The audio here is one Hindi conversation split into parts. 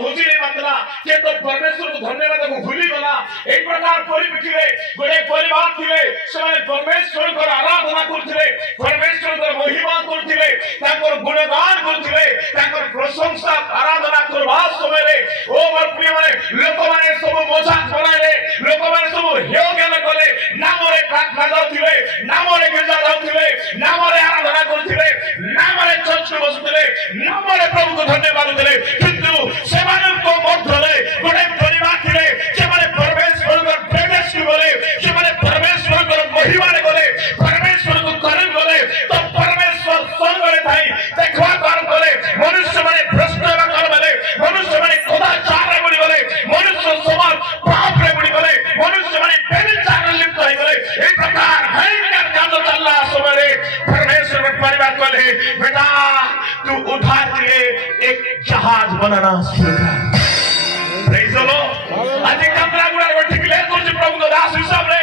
भूजिले मात्रा के तो परमेश्वर को धन्यवाद को भूली गला एक प्रकार परिप्रेक्षी गोटे परिवार थिले से परमेश्वर को आराधना करथिले परमेश्वर को महिमा करथिले ताकर गुणगान करथिले ताकर प्रशंसा आराधना करबा समय रे ओ मोर प्रिय माने लोक माने सब मजाक बनाइले लोक माने सब हेय ज्ञान कले नाम रे प्रार्थना करथिले नाम रे गिरजा जाउथिले नाम रे आराधना करथिले नाम रे चर्च बसुथिले नाम रे प्रभु को धन्यवाद देले किंतु सेमान को मध्यले गोटे परिवार थिले जे माने परमेश्वर को प्रेमेश बोले जे माने परमेश्वर को महिमा रे बोले परमेश्वर को करे बोले तो परमेश्वर स्वर्ग रे थाई देखवा कर बोले मनुष्य माने भ्रष्ट कर बोले मनुष्य माने कदाचार रे बोले मनुष्य समाज पाप रे बोले मनुष्य माने व्यभिचार रे लिप्त होई बोले एक प्रकार भयंकर कांड चलला समय रे परमेश्वर के परिवार बोले बेटा तू उधार के लिए एक जहाज बनाना शुरू कर प्रेज द लॉर्ड आज कमरा गुड़ा बैठ के ले कुछ प्रभु को दास हिसाब रे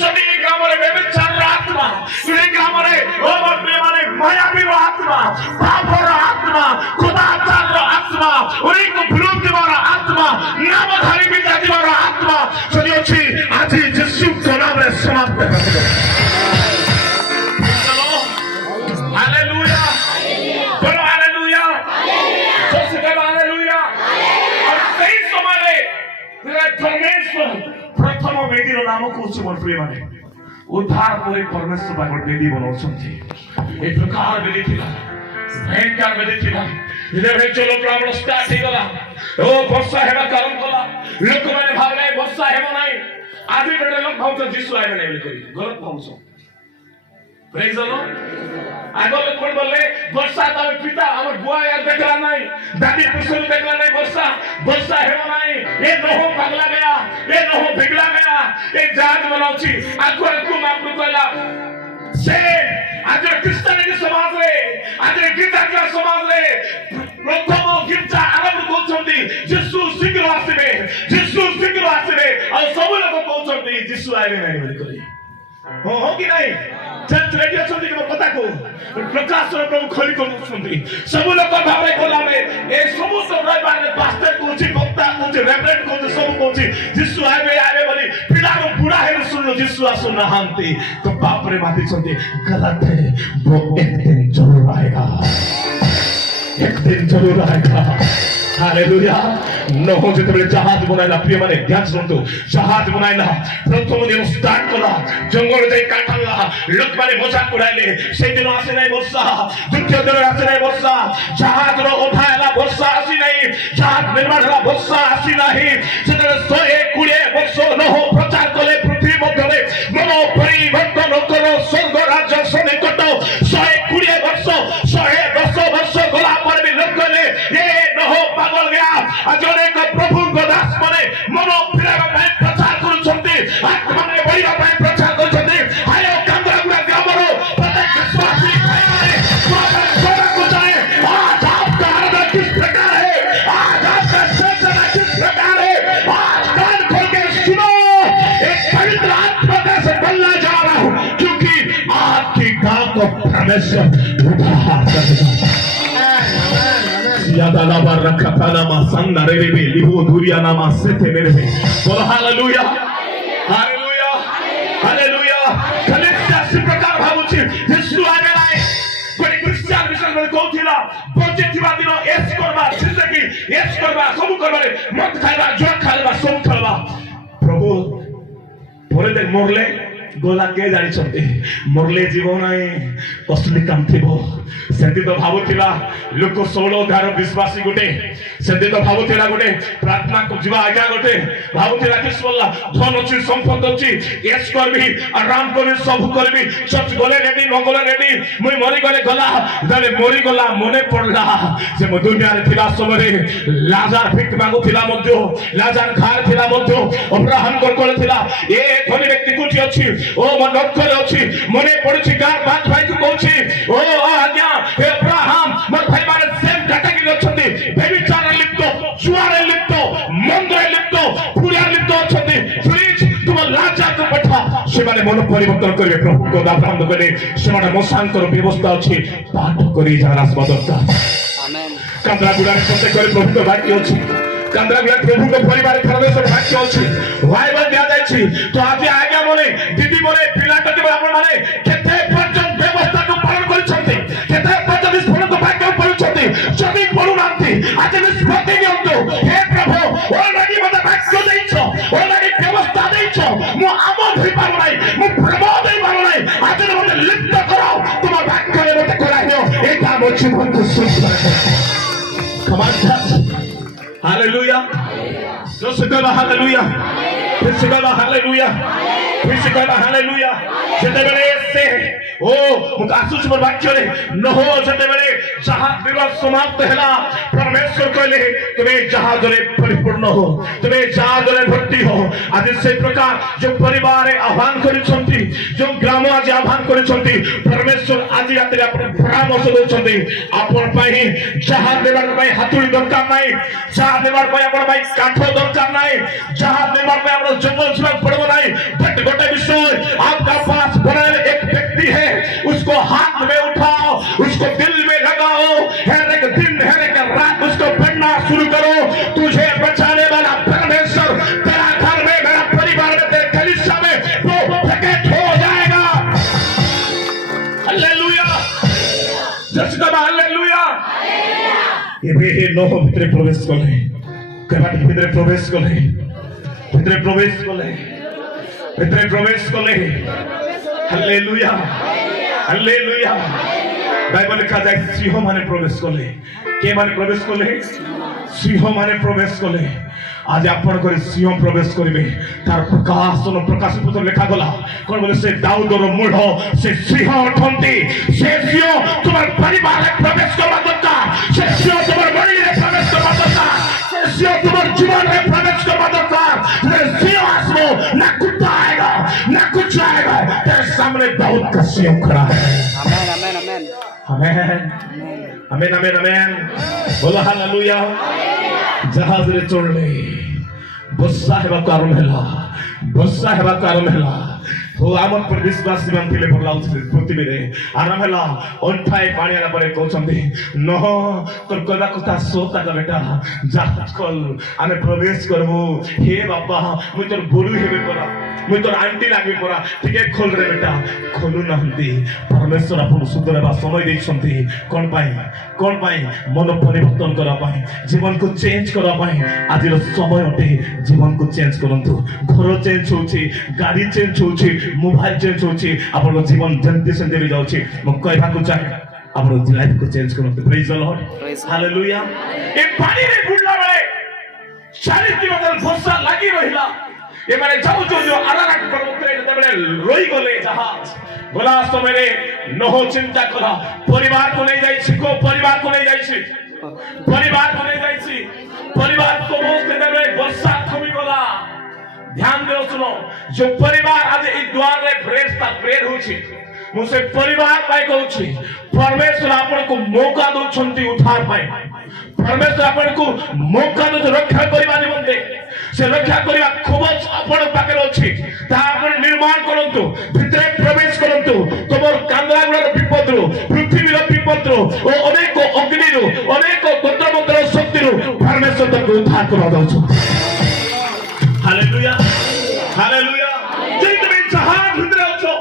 जदी ग्राम रे व्यभिचार आत्मा ये ग्राम रे ओ प्रेम माने मायावी आत्मा पाप आत्मा खुदाचार आत्मा उरी को विरोध वाला आत्मा नामधारी विजाति वाला आत्मा जदी अछि आज यीशु के नाम रे समाप्त कर दो हालेलुया बोलो हालेलुया सबसे पहले हालेलुया और सही समय रे परमेश्वर प्रथम वेदीर नाम कौन मोर प्रिय माने उद्धार करे परमेश्वर बाग वेदी बनाउछन्ती ए प्रकार वेदी थिला भयंकर वेदी थिला इधर चलो ब्राह्मण स्टार्ट हे गला ओ वर्षा हेबा कारण कला लोक माने भाबले वर्षा हेबो नाही आदि बेटे लोक भाउछ जीसु आइबे नै बोली गलत भाउछ प्रेज द लॉर्ड आगो लोक कोन बोलले वर्षा त पिता हमर बुआ यार देखला नाही दादी पुरुष देखला नाही वर्षा हेबो नाही ए नहो पगला गया ए नहो भिगला गया ए जात बनाउची आगो को मापनु कहला से आज क्रिश्चियन समाज रे आज गिरजा समाज रे प्रथम गिरजा आरंभ करछन्ती यीशु शीघ्र आसीबे और सब लोग कहछन्ती यीशु आइबे नाही बोली कहि हो कि नहीं चर्च रेडियो सुनती के पता को प्रकाश प्रभु खोली को सुनती सब लोग भाबरे कोला में ए सब रविवार में पास्टर को छी वक्ता को छी रेवरेंड को छी सब को छी यीशु आइबे बोली पिला को बुढ़ा है सुन लो यीशु आसु नहांती तो बाप रे माती सुनती गलत है वो एक दिन जरूर आएगा हालेलुया नहो जेतबे जहाज बनाइला प्रिय माने ध्यान सुनतो जहाज बनाइला प्रथम दिन स्टार्ट कला जंगल जाई काटला लोक माने मजाक उड़ाइले से दिन आसे नै वर्षा द्वितीय दिन आसे नै वर्षा जहाज रो उठाइला वर्षा आसी नै जहाज निर्माण होला वर्षा आसी नाही जेतबे 120 वर्ष नहो प्रचार कले पृथ्वी मध्यले मनो परिवर्तन करो स्वर्ग राज्य सनिकट 120 वर्ष 110 वर्ष गला पर भी लोक ने ए नहो पागल गया अजरे का प्रभु को दास माने मनो फिरावा ପାଇଁ प्रचार करूछन्ती आत्मा ने बढ़िया ପାଇଁ प्रचार करूछन्ती हायो कांगरा गुडा ग्रामरो प्रत्येक विश्वासी भाई माने स्वागत को जाए आज आपका आराधना किस प्रकार है आज आपका सत्संग किस प्रकार है आज कान खोल के सुनो एक पवित्र आत्मा से बोलना जा रहा हूं क्योंकि आपकी गांव को परमेश्वर उद्धार करेगा यादा लावा रखा ताना मा संग नरेरे में लिहो दुरिया नामा सेते मेरे में बोलो हालेलुया हालेलुया हालेलुया कलेक्टर से प्रकार भावुची यीशु आगे लाए कोई क्रिश्चियन मिशन में कहथिला बचे थिबा दिन एस करबा जिंदगी एस करबा सब करबा मत खाइबा जो खाइबा सब खाइबा प्रभु भोरे दिन मोरले गोला के जानि छथि मोरले जीवन आए कसली काम थिबो सेंति तो भावुथिला लोक 16 उद्धार विश्वासी गोटे सेंति तो भावुथिला गोटे प्रार्थना को जीवा आज्ञा गोटे भावुथिला किस बोलला धन अछि संपत्ति अछि एस करबी आराम करबी सब करबी चर्च गले रेडी न गले रेडी मुई मरी गले गला जले मरी गला मने पड़ला जे म दुनिया रे थिला समय रे लाजार भिक मागु थिला मध्य लाजार खार थिला मध्य अब्राहम कोल थिला ए धनी व्यक्ति कुठी अछि ओ मन नखरे अछि मने पड़छि गार बात भाई को कहछि ओ आज्ञा हे अब्राहम मोर भाई माने सेम कैटेगरी अछथि व्यभिचार लिप्त जुआरे लिप्त मंदरे लिप्त पुरिया लिप्त अछथि प्लीज तुम लाजा को पठा से माने मन परिवर्तन करबे प्रभु को दान करे से माने मोसांकर व्यवस्था अछि पाठ करी जारास मदद आमेन। कांद्रागुड़ा प्रत्येक प्रभु को भाग्य अच्छी कांद्रागुड़ा प्रभु को परिवार परमेश्वर भाग्य अच्छी वाइबल दिया जायछि तो आज आज्ञा मोने दीदी मोने पिला कति आपण माने केते पर्यंत व्यवस्था को पालन करिसथि केते पर्यंत विस्फोट को भाग्य करिसथि जबि पडुनांती आज निष्पत्ति नियंतो हे प्रभु ऑलरेडी मते भाग्य दैछो ऑलरेडी व्यवस्था दैछो मु आमो होई पारु नै मु प्रमोद होई पारु नै आज मते लिप्त कराओ तुम भाग्य मते कराइयो एटा मो जीवन को सुख Come on, hallelujah. Just go to hallelujah. Just go to hallelujah. Just go to hallelujah. ଯେତେବେଳେ ସେ ଓ ମୁଁ ଆସୁଛି ମୋର ବାକ୍ୟରେ ନହ ଯେତେବେଳେ ଜାହାଜ ବିବାହ ସମାପ୍ତ ହେଲା ପରମେଶ୍ୱର କହିଲେ ତୁମେ ଜାହାଜରେ ପରିପୂର୍ଣ୍ଣ ହୋ ତୁମେ ଜାହାଜରେ ଭର୍ତ୍ତି ହୋ ଆଜି ସେ ପ୍ରକାର ଯୋଉ ପରିବାର ଆହ୍ୱାନ କରିଛନ୍ତି ଯୋଉ ଗ୍ରାମ ଆଜି ଆହ୍ୱାନ କରିଛନ୍ତି ପରମେଶ୍ୱର ଆଜି ରାତିରେ ଆପଣ ପରାମର୍ଶ ଦେଉଛନ୍ତି ଆପଣ ପାଇଁ ଜାହାଜ ଦେବାର ପାଇଁ ହାତୁଡ଼ି ଦରକାର ନାହିଁ ଜାହାଜ ଦେବାର ପାଇଁ ଆପଣ ପାଇଁ କାଠ ଦରକାର ନାହିଁ ଜାହାଜ ଦେବାର ପାଇଁ ଆପଣ ଜଙ୍ଗଲ ଯିବାକୁ ପଡ଼ିବ ନାହିଁ ବଟ୍ ଗୋଟେ ବିଷୟ आपका पास बड़ा एक व्यक्ति है उसको हाथ में उठाओ उसको दिल में लगाओ हर एक दिन हर एक रात उसको पढ़ना शुरू करो तुझे बचाने वाला परमेश्वर तेरा घर में मेरा परिवार में तेरे कलीसिया में वो प्रकट हो जाएगा हालेलुया जस्ट कहा हालेलुया ये वे नोह भीतर प्रवेश कले कबाट भीतर प्रवेश कले भीतर प्रवेश कले भीतर प्रवेश कले हालेलुया हालेलुया बाइबल लिखा जाए सिंह माने प्रवेश कले के माने प्रवेश कले सिंह माने प्रवेश कले आज आपण करे सिंह प्रवेश करिवे तार प्रकाश पत्र लिखा गला कोन बोले से दाऊदर मूढ़ से सिंह उठंती से सिंह तुम्हार परिवार में प्रवेश करबा दरकार से सिंह तुम्हार बड़ी में प्रवेश करबा दरकार से सिंह तुम्हार जीवन में प्रवेश करबा दरकार से सिंह आसमो ना कुत्ता आएगा ना कुछ आएगा तेरे सामने दाऊद का सिंह खड़ा है आमेन आमेन आमेन आमेन आमेन आमेन आमेन बोलो हालेलुया जहाज रे चढ़ले बस्सा हेबा कारण हैला बस्सा हेबा कारण हैला हो आमन पर विश्वास मान थिले पड़लाउ पृथ्वी रे आराम हैला अंठाए पानी आला परे कहउछंती न तोर कदा कथा सोता का बेटा जहाज खोल आमे प्रवेश करबो हे बाबा मु तोर बोलू हेबे परा मु तोर आंटी लागे परा ठीक खोल रे बेटा खोलु नहंती परमेश्वर आपन सुंदर बा समय दैछंती कोन पाई मन परिवर्तन करा पाई जीवन को चेंज करा पाई आज रो समय अटे जीवन को चेंज करंतु घर चेंज होछि गाड़ी चेंज होछि मोबाइल चेंज होछि आपन जीवन जंती सेंते भी जाउछि म कहबा को चाहे आपन लाइफ को चेंज करंतु प्रेज द लॉर्ड हालेलुया ए पानी रे बुडला बेले 40 किलोमीटर फसा लागि रहिला ए माने जाउ जो आराराट पर उतरे तबले रोई गले जहाज बोला समय रे नह चिंता करा परिवार को नहीं जाइछि को परिवार को नहीं जाइछि परिवार को नहीं जाइछि परिवार को बहुत देबे वर्षा थमी गला ध्यान दे सुनो जो परिवार आज ई द्वार रे प्रेस्ता प्रेर होछि मुसे परिवार पाई कहउछि परमेश्वर आपन को मौका दोछंती उठार पाई परमेश्वर आपन को मौका दो रक्षा करबा निमंते से रक्षा करबा खूबच आपन पाकर अछि ता आपन निर्माण करंतु भितरे प्रवेश करंतु तमर कांदरागुड़ार विपदरु पृथ्वीर विपदरु ओ अनेक अग्निरु अनेक तंत्रमंत्र शक्तिरु परमेश्वर तक उद्धार करबा दउछ हालेलुया हालेलुया जे तुम जहाज भितरे अछो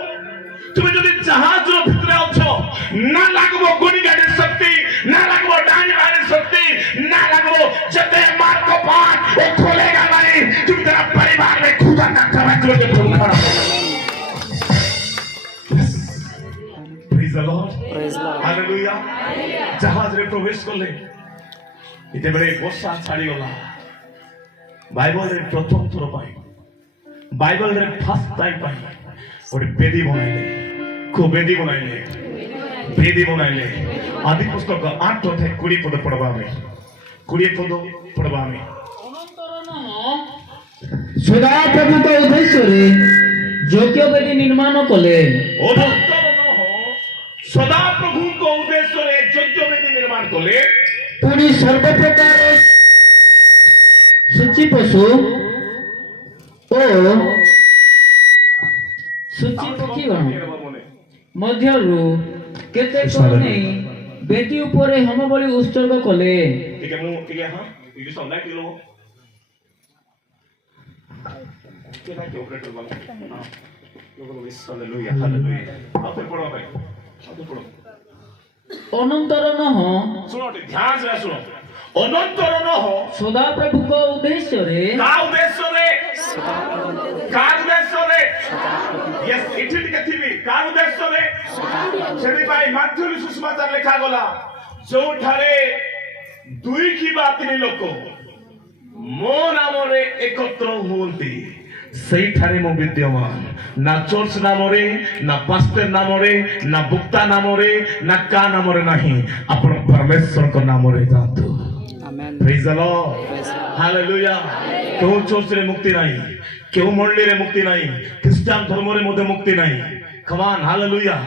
तुम जदि जहाज रो भितरे अछो ना लागबो गोनी गाड़ी शक्ति ना लागबो डांग गाड़ी शक्ति ना लागबो जते मार को पाट वो खोलेगा नहीं तुम तेरा परिवार में खुदा ना करवा के तुम खड़ा प्रेज द लॉर्ड हालेलुया जहाज रे प्रवेश करले इते बेले वर्षा छाड़ी गला बाइबल रे प्रथम थोर पाई बाइबल रे फर्स्ट टाइम पाई और बेदी बनाइले को बेदी बनाइले आदि पुस्तक 8 अध्याय 20 पद पढ़बा में 20 पद पढ़बा में सदा प्रभु को उद्देश्य रे योग्य बेदी निर्माण कले सदा प्रभु को उद्देश्य रे योग्य बेदी निर्माण कले पुनी सर्व प्रकार सूची पशु ओ सूची पक्षी गण मध्यरु केते कोने ବେଦୀ ଉପରେ ହୋମ ବଳି ଉତ୍ସର୍ଗ କଲେ। ଟିକେ ମୁଁ ଟିକେ ହଁ ଟିକେ ସନ୍ଧ୍ୟା ଟିକେ ଲୋ କେନା କେ ଅପରେଟର ବାଲା ହଁ ଲୋକ ବିଶ ହାଲେଲୁୟା ହାଲେଲୁୟା ଆଉ ପଢો ଭାଇ ଆଉ ପଢो ଅନନ୍ତର ନହ ଶୁଣ ଟିକେ ଧ୍ୟାନ ସେ ଶୁଣ ଅନନ୍ତର ନହ ସଦାପ୍ରଭୁଙ୍କ ଉଦ୍ଦେଶ୍ୟରେ କା ଉଦ୍ଦେଶ୍ୟରେ ୟେସ୍ ଏଠି ଟିକେ ଥିବି କା ଉଦ୍ଦେଶ୍ୟରେ ସେଥିପାଇଁ ମାଧ୍ୟମ ସୁଷମାଚାର ଲେଖା ଗଲା ଯୋଉଠାରେ ଦୁଇ କିମ୍ବା ତିନି ଲୋକ ମୋ ନାମରେ ଏକତ୍ର ହୁଅନ୍ତି ସେଇଠାରେ ମୁଁ ବିଦ୍ୟମାନ ନା ଚର୍ଚ୍ଚ ନାମରେ ନା ପାଷ୍ଟର ନାମରେ ନା ବକ୍ତା ନାମରେ ନା କା ନାମରେ ନାହିଁ ଆପଣ ପରମେଶ୍ୱରଙ୍କ ନାମରେ ଯାଆନ୍ତୁ ପ୍ରେଜ୍ ଦ ଲର୍ଡ ହାଲେଲୁୟା କେଉଁ ଚର୍ଚ୍ଚରେ ମୁକ୍ତି ନାହିଁ କେଉଁ ମଣ୍ଡଳୀରେ ମୁକ୍ତି ନାହିଁ ଖ୍ରୀଷ୍ଟିଆନ ଧର୍ମରେ ମଧ୍ୟ ମୁକ୍ତି ନାହିଁ Come on, hallelujah.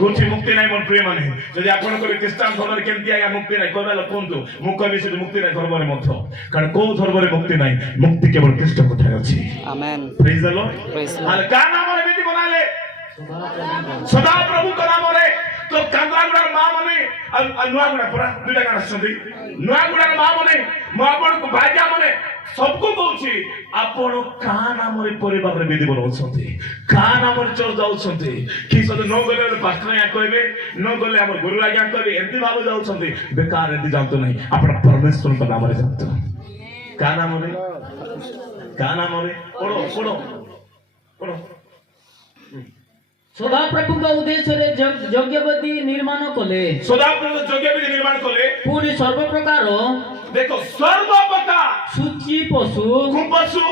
କୋଉଠି ମୁକ୍ତି ନାହିଁ ମୋର ପ୍ରିୟ ମାନେ ଯଦି ଆପଣ କହିବେ ଖ୍ରୀଷ୍ଟିଆନ ଧର୍ମରେ କେମିତି ଆଜ୍ଞା ମୁକ୍ତି ନାହିଁ କହିବେ କୁହନ୍ତୁ ମୁଁ କହିବି ସେଠି ମୁକ୍ତି ନାହିଁ ଧର୍ମରେ ମଧ୍ୟ କାରଣ କୋଉ ଧର୍ମରେ ମୁକ୍ତି ନାହିଁ ମୁକ୍ତି କେବଳ ଖ୍ରୀଷ୍ଟଙ୍କ ଠାରେ ଅଛି Amen. ପ୍ରେଜ୍ ଦ ଲର୍ଡ ହାଲେ କା ନାମରେ ବିଧି ବନାଇଲେ ସଦାପ୍ରଭୁଙ୍କ ନାମରେ ତ କାନ୍ଦ୍ରାଗୁଡାର ମା ମାନେ ନୂଆଗୁଡା ପୁରା ଦୁଇଟା ଗାଁ ଆସୁଛନ୍ତି ନୂଆଗୁଡାର ମା ମାନେ ମୁଁ ଆପଣଙ୍କୁ ଭାଗ୍ୟା ମାନେ सबको कौची आपण का नामरे परिवार रे विधि बनाउछन्ते का नामरे चल जाउछन्ते कि सद न गले पास्टर या कहबे न गले हमर गुरु आज्ञा कहबे एंती भाव जाउछन्ते बेकार एंती जानतो नहीं आपण परमेश्वर को नामरे जानतो का नामरे पढो पढो पढो ସଦାପ୍ରଭୁଙ୍କ ଉଦ୍ଦେଶ୍ୟରେ ଯଜ୍ଞବେଦୀ ନିର୍ମାଣ କଲେ ସଦାପ୍ରଭୁ ଯଜ୍ଞବେଦୀ ନିର୍ମାଣ କଲେ ପୁଣି ସର୍ବପ୍ରକାର देखो सर्वप्रकार ସୂଚୀ ପଶୁ कुपशु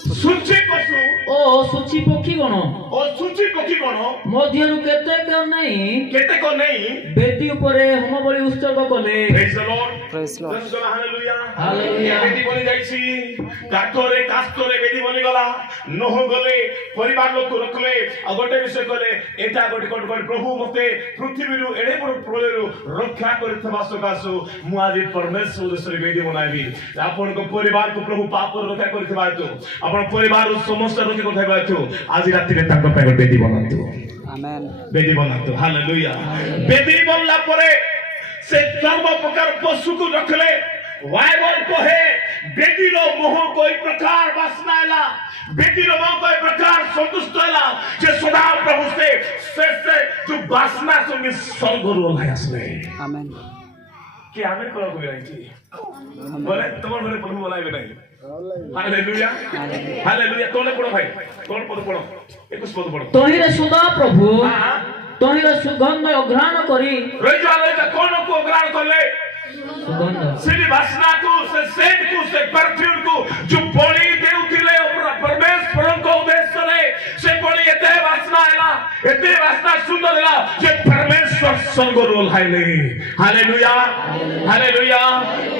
सूची पशु ଓ ସୂଚୀ ପକ୍ଷୀଗଣ और सूची पक्षी गण ମଧ୍ୟରୁ କେତେକ ନାହିଁ केतेक नहीं ବେଦୀ ଉପରେ ହୋମ ବଳି ଉତ୍ସର୍ଗ କଲେ praise the Lord Praise Lord. Hallelujah hallelujah. Bedi बनी जाईसी काठरे कास्तरे बेदी बनी गला नह गले परिवार लोक रखले आ गोटे विषय कले एटा गोटे कोट प्रभु मते पृथ्वी रु एडे बड़ प्रलय रु रक्षा करथबा सकासु मु आज परमेश्वर देशरे बेदी बनाबी आपन को परिवार को प्रभु पाप रक्षा करथबा तो आपन परिवार समस्त रक्षा करथबा तो आज राति रे ताको पे बेदी बनातु Amen. बेदी बनातु हालेलुया बेदी बनला परे से सर्व प्रकार पशु को रखले बाइबल कहे बेदीरो मोह कोई प्रकार वासनाला बेदीरो मोह कोई प्रकार संतुष्ट होला जे सदा प्रभु से जो वासना संगे स्वर्ग रो लायसले Amen. कि आमेन करो कोई नहीं बोले तुम्हारे घरे प्रभु बोलाइबे नहीं हालेलुया हालेलुया तोले पढ़ो भाई कौन पढ़ो पढ़ो 21 पद पढ़ो ତହିଁରେ ସଦାପ୍ରଭୁ हां ତହିଁରେ ସୁଗନ୍ଧ ଅଘ୍ରାଣ କରି रही जा कौन को ग्रहण करले ସୁଗନ୍ଧ से वासना को से सेंट को से परफ्यूम को जो बलि देउथिले परमेश्वर को उद्देश्य रे से बलि एते वासना सुंदर होला जे परमेश्वर स्वर्ग रोल हाइले हालेलुया हालेलुया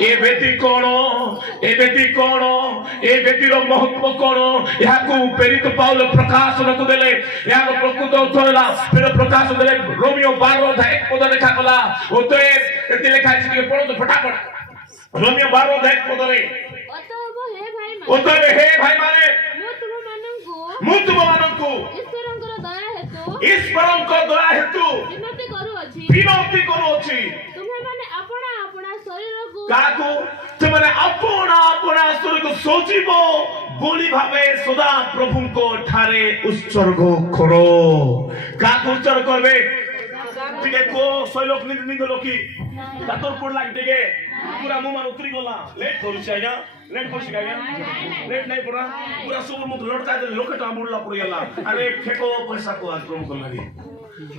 ए बेटी रो महत्व कोन या को प्रेरित पाउल प्रकाश को देले या को प्रकृत उठला फिर प्रकाश देले रोमियो 12 अध्याय 1 पद लेखा कला ओते एते लेखा अछि के पढो फटाफट रोमियो 12 अध्याय 1 पद रे अतएव हे भाई माने मु तुम मानंकु ईश्वरंक दया हेतु विनती करूछि काकू तुमने अपना शरीर को सोचिबो बोली भावे सदा प्रभु को ठारे उत्सर्ग करो काकू उत्सर्ग करबे टिके को सैलोक निंद लोकी कातर पड़ लाग टिके पूरा मुंह में उतरी गला लेट करूछि आज्ञा लेट करछि आज्ञा लेट नहीं पड़ा पूरा सब मुंह लड़का दे लोकटा मुड़ला पड़ गला अरे फेको पैसा को आज प्रभु को लागी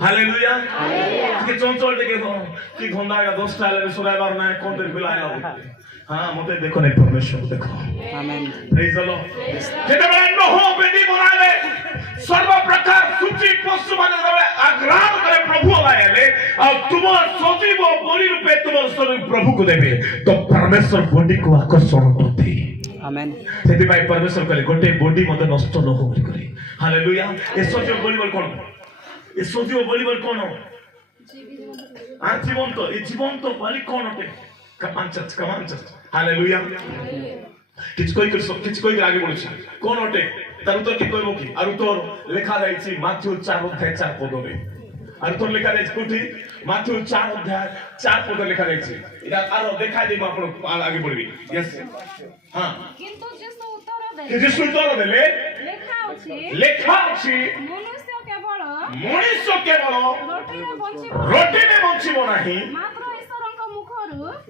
हालेलुया कि चंचल टिके कि घंटा का 10 टा ले सुराइबार ना कोन देर बिलाया हां मते देखो नहीं परमेश्वर देखो Amen. प्रेज द लॉर्ड जेते बेला न हो बेदी बनाले सर्व प्रकार सूची पशु माने आग्राम करे प्रभु आले और तुम सोचिबो बोली रूपे तुम स्वरूप प्रभु को देबे तो परमेश्वर बॉडी को आकर्षण करते Amen. सेति भाई परमेश्वर कहले गोटे बॉडी मते नष्ट न हो करे हालेलुया ए सोचिबो बोली बोल कोन ए सोचिबो बोली बोल कोन जीवंत बोली कोन होते कमांचत हालेलुया किछ कोई आगे बढ़छ कोन होते तार उत्तर के कहबो कि आरु तोर लेखा जाईछि माथ्यू 4 अध्याय 4 पद में আর তোর লেখা রয়েছে কোটি মাথু 4 অধ্যায় 4 পদ লেখা রয়েছে এটা আর দেখাই দেব আপন আগে পড়বি यस হ্যাঁ কিন্তু যিশু উত্তর দেলে যে সুতর দেলে লেখা আছে মনুষ্য কেবল রটিরে বঞ্চিব বঞ্চিব ନାହିଁ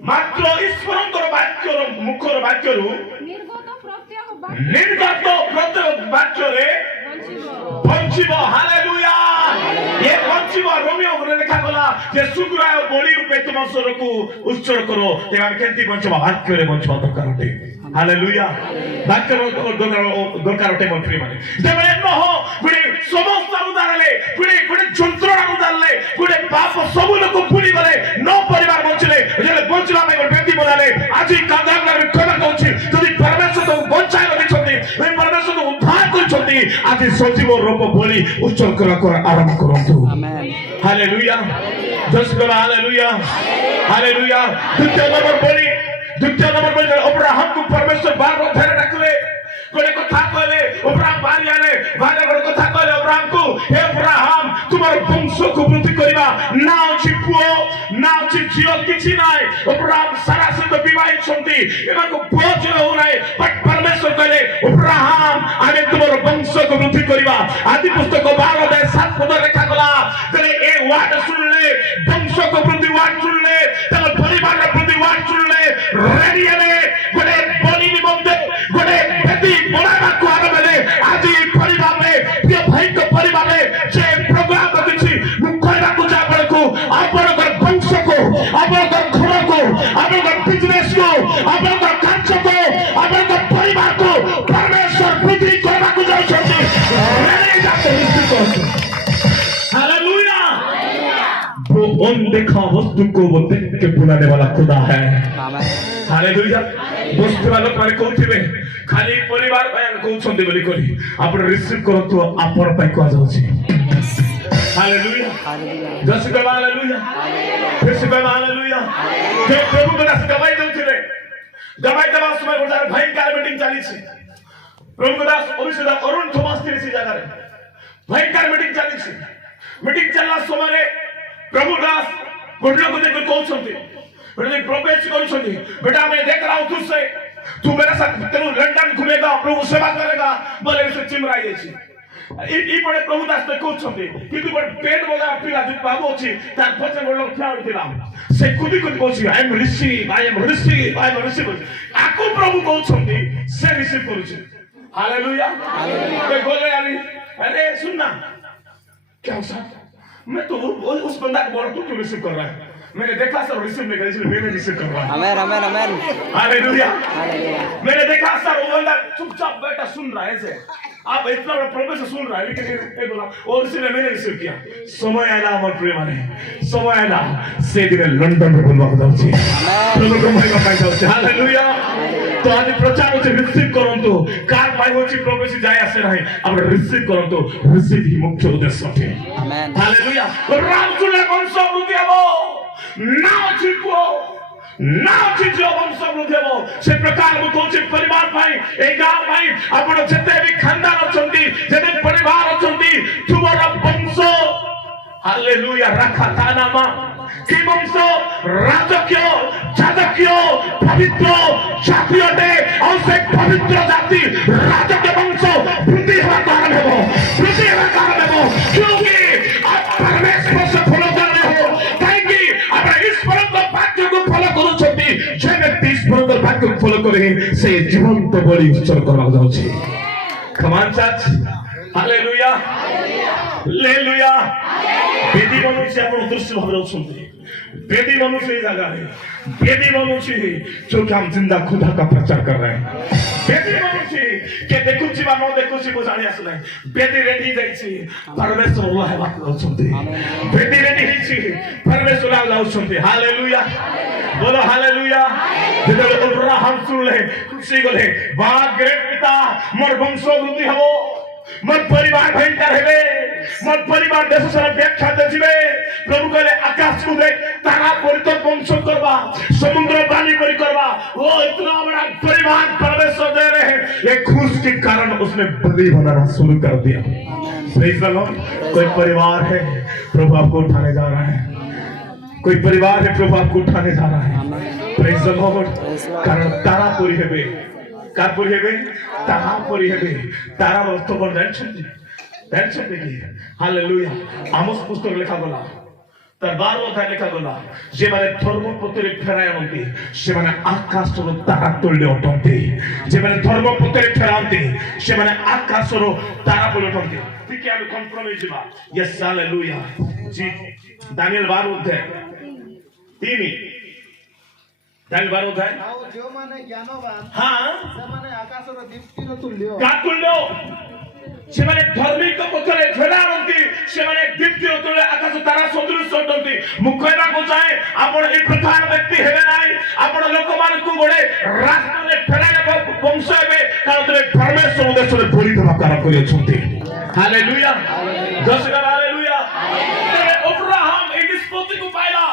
ମାତ୍ର ଈଶ୍ୱରଙ୍କ ମୁଖର ବାକ୍ୟରୁ ନିର୍ଗତ ପ୍ରତ୍ୟେକ ବାକ୍ୟରେ ବଞ୍ଚିବ ହାଲେଲୁୟା ଏ ବଞ୍ଚିବ ରୋମିଓ ରେ ଲେଖା ଗଲା ଯେ ସୁଗ୍ରାୟ ବଳି ରୂପେ ତୁମ ସ୍ୱରକୁ ଉତ୍ସର୍ଗ କର ତେବେ କେମିତି ବଞ୍ଚିବ ବାକ୍ୟରେ ବଞ୍ଚିବା ଦରକାର ଅଟେ ହାଲେଲୁୟା ବାକ୍ୟର ଦରକାର ଅଟେ ମୋ ପ୍ରିୟ ମାନେ ଯେବେ ନହ ଗୋଟେ ସମସ୍ତ ଉଦାହରଣରେ ଗୋଟେ ଯନ୍ତ୍ରଣା ଉଦାହରଣରେ ଗୋଟେ ପାପ ସବୁ ଲୋକ ଭୁଲି ଗଲେ ନ ପରିବାର ବଞ୍ଚିଲେ ଯେବେ ବଞ୍ଚିବା ପାଇଁ ଗୋଟେ ବ୍ୟକ୍ତି ବନାଲେ ଆଜି କାନ୍ଦାରେ କହିବା କହୁଛି ଯଦି ପରମେଶ୍ୱର ତାକୁ ବଞ୍ଚାଇ ରଖିଛନ୍ତି ପରମେଶ୍ୱର ତାକୁ ଉଦ୍ଧାର କରିଛନ୍ତି ଆଜି ସଜୀବ ରୂପ ବଳି ଉତ୍ସର୍ଗ କରିବାକୁ ଆରମ୍ଭ କରନ୍ତୁ ହାଲେଲୁୟା ଜୟ ହାଲେଲୁୟା ହାଲେଲୁୟା ଦ୍ୱିତୀୟ ନମ୍ବର ବଳି अब्राहम को परमेश्वर 12 अध्याय डाकले गोटे कथा कहले अब्राहम बारियाले गोटे कथा कहले अब्राहम को हे अब्राहम तुम्हार वंश को वृद्धि करबा ना अछि पुओ ना अछि झियो किछि नाय अब्राहम सारा सहित विवाहित छंती एमा को पुओ झियो हो नाय बट परमेश्वर कहले अब्राहम आमे तुम्हार वंश को वृद्धि करबा आदि पुस्तक 12 अध्याय 7 पद लिखा गला तले ए वाट सुनले वंश को वृद्धि वाट सुनले तले परिवार रे वृद्धि वाट सुनले रेडी आले गोटे बलि निमंते गोटे बेटी बनावा को आरबले आज परिवार में प्रिय भाई को परिवार में जे प्रोग्राम रखिछि मुखैरा को जाबड़ को आपनकर वंश को आपनकर घर को आपनकर बिजनेस को आपनकर कार्य को आपनकर परिवार को परमेश्वर वृद्धि करबा को जाउछथि रेडी जाते हिस्से हालेलुया वो अनदेखा वस्तु को वो देख के बुलाने वाला खुदा है हालेलुया वस्तु वाला माने कहथिबे खाली परिवार कहउछन्ते बोली करी आपण रिसीव करतो आपण पय को जाउछि हालेलुया जस के हालेलुया फिर से हालेलुया जे प्रभु के दास गवाई दउथिले गवाई देबा समय गोटा भयंकर मीटिंग चली छी प्रभु के दास अभिषेक अरुण थॉमस थे सी जगह रे भयंकर मीटिंग चली छी मीटिंग चलला समय रे प्रभु दास गोटे को देख कहउछन्ते बेटा प्रवेश करूछन्ती बेटा मैं देख रहा हूं तुझसे तू मेरे साथ तेरे लंदन घूमेगा प्रभु सेवा करेगा बोले से चिमराई देछि ई पड़े प्रभु दास ते कहउछन्ती किंतु बड़ पेट बोला पिला जित बाबू अछि तार पछे गोलो खियाउ दिला से कुदी कहछि आई एम रिसीव आको प्रभु कहउछन्ती से रिसीव करूछि हालेलुया ते बोले अरे सुन ना क्या हुआ मैं तो उस बंदा को बोल तू क्यों रिसीव कर रहा है मैंने देखा सर रिसीव नहीं करी मैंने रिसीव कर रहा आमेन आमेन आमेन हालेलुया मैंने देखा सर वो बंदा चुपचाप बैठा सुन रहा है ऐसे आप इतना बड़ा प्रभु से सुन रहा है लेकिन ये बोला और इसने मैंने रिसीव किया समय आया हमारे प्रिय माने समय आया से दिन लंदन में बोलवा जाउछि प्रभु को महिमा पाइ जाउछि हालेलुया तो आज प्रचार होछि रिसीव करंतु कार पाइ होछि प्रभु से जाय आसे नाही आप रिसीव करंतु रिसीव ही मुख्य उद्देश्य है आमेन हालेलुया राम सुले वंश वृद्धि हबो ना छिपो ना छिजो वंश वृद्धि हबो से प्रकार मु कहछि परिवार भाई ए गांव भाई आपण जते भी खानदान अछंती जते परिवार अछंती तुमरा वंश हालेलुया रखा तानामा कि वंश राजकीय जातकीय पवित्र जाति अटे और से पवित्र जाति राजकीय वंश वृद्धि हवा कारण हेबो क्योंकि आप परमेश्वर से फॉलो कर रहे हो ताकि आप ईश्वर के वाक्य को फॉलो करू छथि जे व्यक्ति ईश्वर के वाक्य को फॉलो करे से जीवंत बलि उत्सर्ग करबा जाउछि come on church hallelujah hallelujah बेदी मनुष्य आपण दृश्य भाव रहउछन्ति बेदी मनुष्य जगह है बेदी मनुष्य जो कि हम जिंदा खुदा का प्रचार कर रहे हैं बेदी मनुष्य के देखुछि बा न देखुछि को जानि आसले बेदी रेडी जाइछि परमेश्वर अल्लाह है बात रहउछन्ति बेदी रेडी हिछि परमेश्वर अल्लाह रहउछन्ति हालेलुया बोलो हालेलुया जेते अब्राहम सुनले खुशी गले बा ग्रेट पिता मोर वंश वृद्धि हबो मोर परिवार भयंकर हेबे मोर परिवार देश सारा व्याख्या देजिबे प्रभु कहले आकाश को देख तारा परितो वंश करबा समुद्र पानी परि करबा वो इतना बड़ा परिवार परमेश्वर दे रहे हैं ये खुश के कारण उसने बलि बनाना शुरू कर दिया प्रेज द लॉर्ड। कोई परिवार है प्रभु आपको उठाने जा रहा है, कोई परिवार है प्रभु आपको उठाने जा रहा है। Praise the Lord. कारण तारा परी हेबे, कार परी हेबे, तारा परी हेबे। तारा अर्थ कोन जानछन्ती, जानछन्ती कि हालेलुया। आमोस पुस्तक लेखा गला तार 12 अध्याय लेखा गला जे माने धर्मपत्रे फेरायन्ति से माने आकाशर तारा तुल्य अटन्ति, जे माने धर्मपत्रे फेरान्ति से माने आकाशर तारा तुल्य अटन्ति। ठीक है, कन्फर्म जिबा। यस हालेलुया जी। दानिएल 12 अध्याय 3 दानिएल 12 अध्याय ଆଉ ଯେଉଁମାନେ ଜ୍ଞାନବାନ हां ସେମାନେ ଆକାଶର ଦୀପ୍ତିର ତୁଲ୍ୟ କାତୁଲ୍ୟ ସେମାନେ ଧର୍ମିକ ପଥରେ ଫେରାନ୍ତି, ସେମାନେ ଦୀପ୍ତି ତୁଲ୍ୟ ଆକାଶ ତାରା ସଦୃଶ ଅଟନ୍ତି। ମୁଁ କହିବାକୁ ଚାହେଁ ଆପଣ ଏ ପ୍ରକାର ବ୍ୟକ୍ତି ହେବେ ନାହିଁ, ଆପଣ ଲୋକମାନଙ୍କୁ ଗୋଟେ ରାସ୍ତାରେ ଫେରାଇବା ବଂଶ ହେବେ, କାରଣ ତୁମେ ପରମେଶ୍ୱର ଉଦ୍ଦେଶ୍ୟରେ ପରିଧମ କାମ କରିଅଛନ୍ତି। ହାଲେଲୁୟା ଜୟ ହାଲେଲୁୟା। ଅବ୍ରାହମ ଏ ନିଷ୍ପତ୍ତିକୁ ପାଇଲା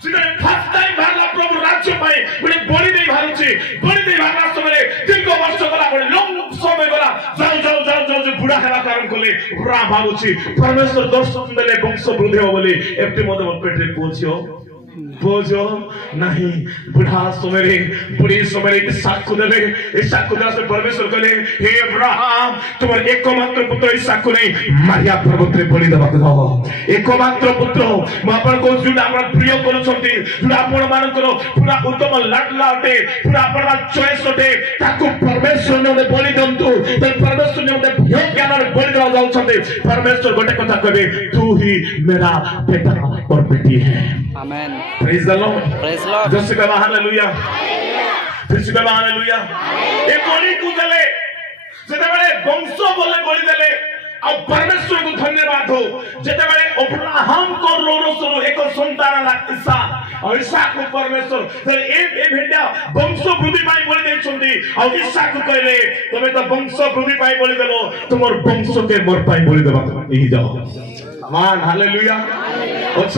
ଯେତେବେଳେ ଫାର୍ଷ୍ଟ ଟାଇମ୍ ବାହାରିଲା ପ୍ରଭୁ ରାଜ୍ୟ ପାଇଁ ଗୋଟେ ବଳି ଦେଇ ବାହାରୁଛି। ବଳି ଦେଇ ବାହାରିଲା ସମୟରେ ଦୀର୍ଘ ବର୍ଷ ଗଲା, ଗୋଟେ ଲଙ୍ଗ ସମୟ ଗଲା, ଯାଉ ଯାଉ ଯାଉ ଯାଉ ଯେ ବୁଢା ହେବା କାରଣ କଲେ ବୁଢା ଭାବୁଛି ପରମେଶ୍ୱର ଦର୍ଶନ ଦେଲେ ବଂଶ ବୃଦ୍ଧି ହେବ ବୋଲି। ଏମିତି ମଧ୍ୟ ମୋ ପେଟରେ ପୁଅ ଝିଅ ନାହିଁ। ବୁଢା ସମୟରେ ବୁଢୀ ସମୟରେ ଇସାକୁ ଦେଲେ। ଇସାକୁ ଦେଲା ସମୟରେ ପରମେଶ୍ୱର କହିଲେ ହେ ଅବ୍ରାହମ ତୁମର ଏକମାତ୍ର ପୁତ୍ର ଇସାକୁ ନେଇ ମାରିଆ ପର୍ବତରେ ବଳି ଦେବାକୁ ଯାଅ। ଏକମାତ୍ର ପୁତ୍ର ମୁଁ ଆପଣଙ୍କୁ ଯୋଉଟା ଆପଣ ପ୍ରିୟ କରୁଛନ୍ତି, ଯୋଉଟା ଆପଣମାନଙ୍କର ପୁରା ଉତ୍ତମ ଲାଡଲା ଅଟେ, ପୁରା ଆପଣଙ୍କ ଚଏସ୍ ଅଟେ, ତାକୁ ପରମେଶ୍ୱର ନିମନ୍ତେ ବଳି ଦିଅନ୍ତୁ। ପରମେଶ୍ୱର ନିମନ୍ତେ ଭୟ ଜ୍ଞାନରେ ବଳି ଦେବାକୁ ଯାଉଛନ୍ତି। ପରମେଶ୍ୱର ଗୋଟେ କଥା କହିବେ, ତୁ ହି मेरा बेटा और बेटी है। Amen. Praise the Lord. Praise the Lord. जैसे कहा हालेलुया, फिर से कहा हालेलुया। एक बलि को देले, जेतेबेले वंश बोले बलि देले, ଆଉ ପରମେଶ୍ୱରଙ୍କୁ ଧନ୍ୟବାଦ ହଉ। ଯେତେବେଳେ ଅବ୍ରାହମଙ୍କ ରୋରସରୁ ଏକ ସନ୍ତାନ ହେଲା ଇସା, ଆଉ ଇସାକୁ ପରମେଶ୍ୱର ଏ ଭେଣ୍ଡିଆ ବଂଶ ବୃଦ୍ଧି ପାଇଁ ବଳି ଦେଇଛନ୍ତି। ଆଉ ଇସାକୁ କହିଲେ ତମେ ତ ବଂଶ ବୃଦ୍ଧି ପାଇଁ ବଳି ଦେଲ, ତୁମର ବଂଶକେ ମୋର ପାଇଁ ବଳି ଦେବାକୁ ନେଇ ଯାଅ। ଆମାନ ହାଲେଲୁୟା। ଅଛ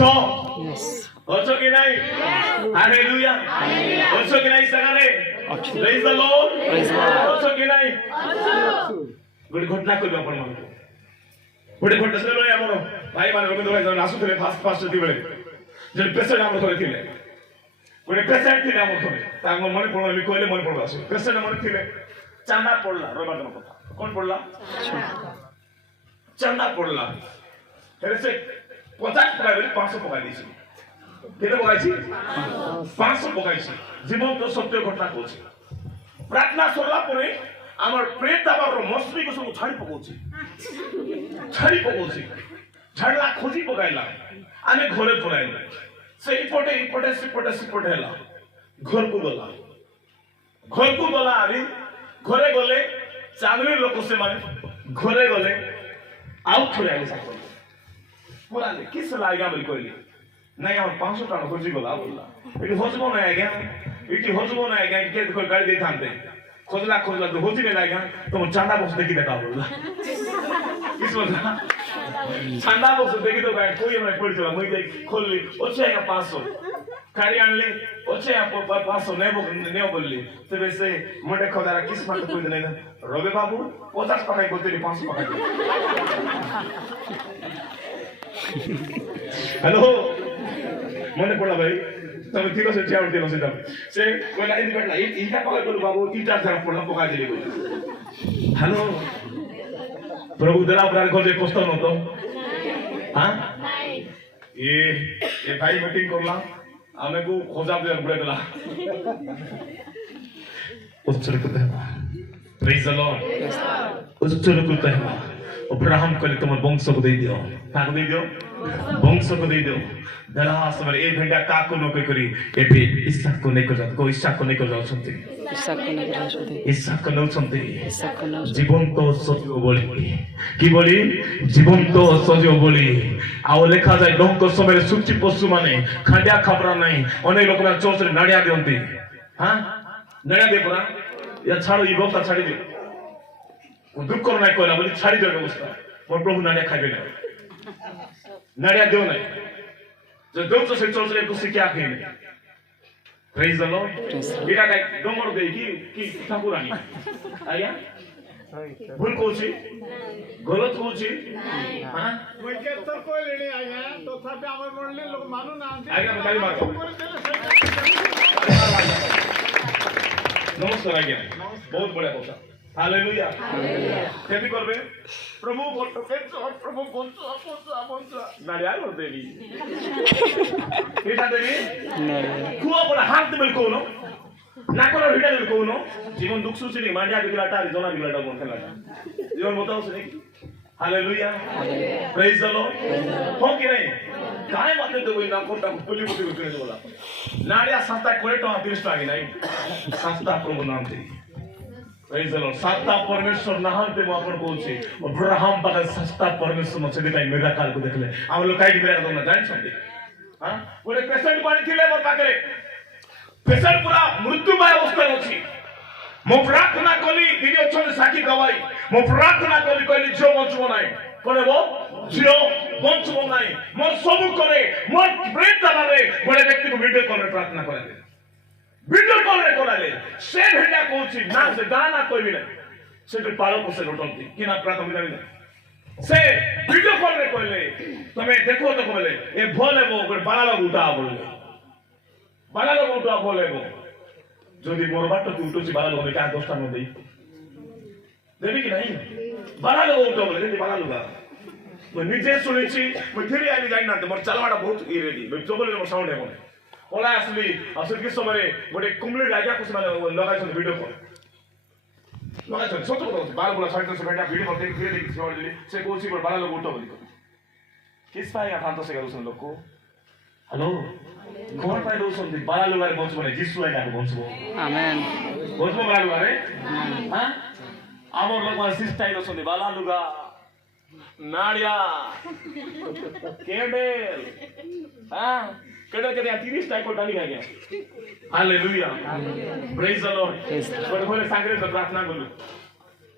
ଅଛ କି ନାହିଁ? ହାଲେଲୁୟା। ଅଛ କି ନାହିଁ ସାଙ୍ଗରେ? ପ୍ରେଜ୍ ଦ ଲର୍ଡ। ଅଛ କି ନାହିଁ? ଗୋଟେ ଘଟଣା କହିବି ଆପଣମାନଙ୍କୁ। ଗୋଟେ ଘଟଣା ସେତେବେଳେ ଆମର ଭାଇମାନେ ରବୀନ୍ଦ୍ର ଭାଇ ଆସୁଥିଲେ ଫାଷ୍ଟ ଯେତେବେଳେ ଜଣେ ପେସେଣ୍ଟ ଆମର ଘରେ ଥିଲେ। ଗୋଟେ ପେସେଣ୍ଟ ଥିଲେ ଆମ ଘରେ, ତାଙ୍କ ମନେ ପଡ଼ିଲା କହିଲେ ମନେ ପଡ଼ିଲା। ପେସେଣ୍ଟ ମନେ ଥିଲେ, ଚାନ୍ଦା ପଡ଼ିଲା। ରବିବାର ଦିନ କଥା କଣ ପଡ଼ିଲା? ଚାନ୍ଦା ପଡ଼ିଲା। ହେଲେ ସେ 50 ଟଙ୍କା ବୋଲି 500 ପକାଇ ଦେଇଛି। କେତେ ପକାଇଛି? 500 ପକାଇଛି। ଜୀବନ୍ତ ସତ୍ୟ ଘଟଣା କହୁଛି। ପ୍ରାର୍ଥନା ସରିଲା ପରେ আমার প্রেত দাবার মশলিকে সব ছাড়ি পকাউছি, ছাড়লা খোঁজি পকাইলা। আমি ঘরে পড়াইলা, সেইপটে এইপটে সেপটে হেলা। ঘরকু গলা আমি ঘরে গলে চাকরির লোক সেমানে ঘরে গলে আউ থরে আইলে সাকল বলালে কিস লাগা বলি কইলি নাই আমার 500 টাকা খোঁজি গলা বললা এটি হজবো না আজ্ঞা, এটি হজবো না আজ্ঞা, কে গাড়ি দিয়ে থামতে खोजला तो होती नहीं लाएगा तो चांदा बॉक्स देखी देखा बोला किस बोला चांदा बॉक्स देखी तो गाय कोई हमें पड़ी चला मुझे खोल ली अच्छे यहाँ 500 गाड़ी आन ली अच्छे यहाँ 500 नहीं बोल ली तो वैसे मुझे खोदा किस बात कोई नहीं रवि बाबू 50 पकाई बोलते नहीं 500 पकाई हेलो मने पड़ा भाई तब ठीक है चिया उठते नसे तब से कोला इन बैठला इनका पकड़ बोल बाबू इटा धर पड़ला पका दिले बोल हेलो प्रभु दला प्राण को जे कष्ट न तो हां ये भाई मीटिंग करला आमे को खोजा दे बुरे दला उच्चर करते हैं प्रेज द लॉर्ड उच्चर करते हैं अब्राहम कहले तुम वंश को दे दियो काको दे दियो वंश को दे दियो दला समय ए भेंडा काको नको करी एबे इसाक को नहीं कर जात को इसाक को नहीं कर जाउछंती इसाक को नहीं छंती जीवन तो सजो बोली की बोली जीवन तो सजो बोली आउ लेखा जाय डंक समय सुची पशु माने खांडिया खबरा नहीं अनेक लोक ना चोच रे नाडिया देंती हां नाडिया दे परा या छाड़ो ई बक्ता छाड़ी दे दुख कर नहीं कहला बोली छाड़ी दे व्यवस्था मोर प्रभु नाडिया खाइबे ना नाडिया देव नहीं जो दो तो से चोच रे कुछ क्या खेने प्रेज द लॉर्ड मेरा का डोंगर दे की ठाकुरानी आया ଭୁଲ କହୁଛି ଗଲତ କହୁଛି ହଁ ମୁଇଁ କେତେଥର କହିଲିଣି ଆଜ୍ଞା ତଥାପି ଆମର ମଣ୍ଡଳୀ ଲୋକ ମାନୁନାହାନ୍ତି ଆଜ୍ଞା ମୁଁ କାଲି ମାର୍କ ନମସ୍କାର ଆଜ୍ଞା ବହୁତ ବଢିଆ କଥା ହାଲେଲୁୟା କେମିତି করবে প্রভু প্রভু নাড়িয়া দেবী এটা দেবী কুয়া বড় হাত দেবে কোন না করে ভিড়া দেবে কোন জীবন দুঃখ সুচিনি মান্ডিয়া দিলাটা জনা দিলাটা কোন খেলাটা জীবন মতো আছে নাকি হালেলুয়া প্রেজ দ্য লর্ড हो कि नहीं काय मात्र तो ना कोणता पुली पुली कुठे बोला नाड़िया संस्था कोड़े टका 30 टका नहीं संस्था प्रभु नाम दे प्रेज द लॉर्ड संस्था परमेश्वर नाहंते मो आपण कहूची अब्राहम पाक संस्था परमेश्वर न छेदी ताई मिराकल को देखले हम लोग काई मिराकल न जान छथि हां ओरे पेशेंट पानी थिले मोर पाकरे पेशेंट पूरा मृत्युमय अवस्था अछि मो प्रार्थना कली दिनी अछन साखी गवाई मो प्रार्थना कली कहली जो बचबो नाही करबो जियो बचबो नाही मोर सब करे मोर ब्रेथ दबारे बड़े व्यक्ति को वीडियो कॉल में प्रार्थना करे वीडियो कॉल रे कराले से भेटा कहूची ना से गाना कोई भी नहीं से तो पालो को से लुटंती कि ना प्रार्थना करी से वीडियो कॉल रे कहले तमे देखो तो कहले ए भोले बो बाला लोग उठा बोले बाला लोग उठा बोले बो যদি মোর বাট তো উঠছি বালা লোক কা 10 টা দেই দেবি কি নাই বালা লোক উঠা বলে দেই বালা লোক মই নিজে শুনেছি মই ফিরে আনি যাই না মোর চালমাটা বহুত রেডি মই জবলে মোর সাউন্ড হেবো ওলা আসলি আসল কি সময়ে গোটে কুমলি রাজা কুছ মানে লগাইছন ভিডিও কল লগাইছন সত্য কথা বালা বলা ছয়টা সে বেটা ভিডিও করতে ফিরে দেখি সরলি সে কোছি মোর বালা লোক উঠা বলি কিস পাইয়া ফান্তো সে গালছন লোক हेलो कौन पाए दो सुनते बाला लोग आरे बंचबो नहीं जिसु आए बंचबो आमेन बंचबो बाला लोग आरे हां आमर लोग मार सिस्टाइल सुनते बाला लुगा नाड़िया केंडल हां केंडल के 30 टाइप को डाली गया हालेलुया प्रेज द लॉर्ड बड़े बड़े सांगरे से प्रार्थना करू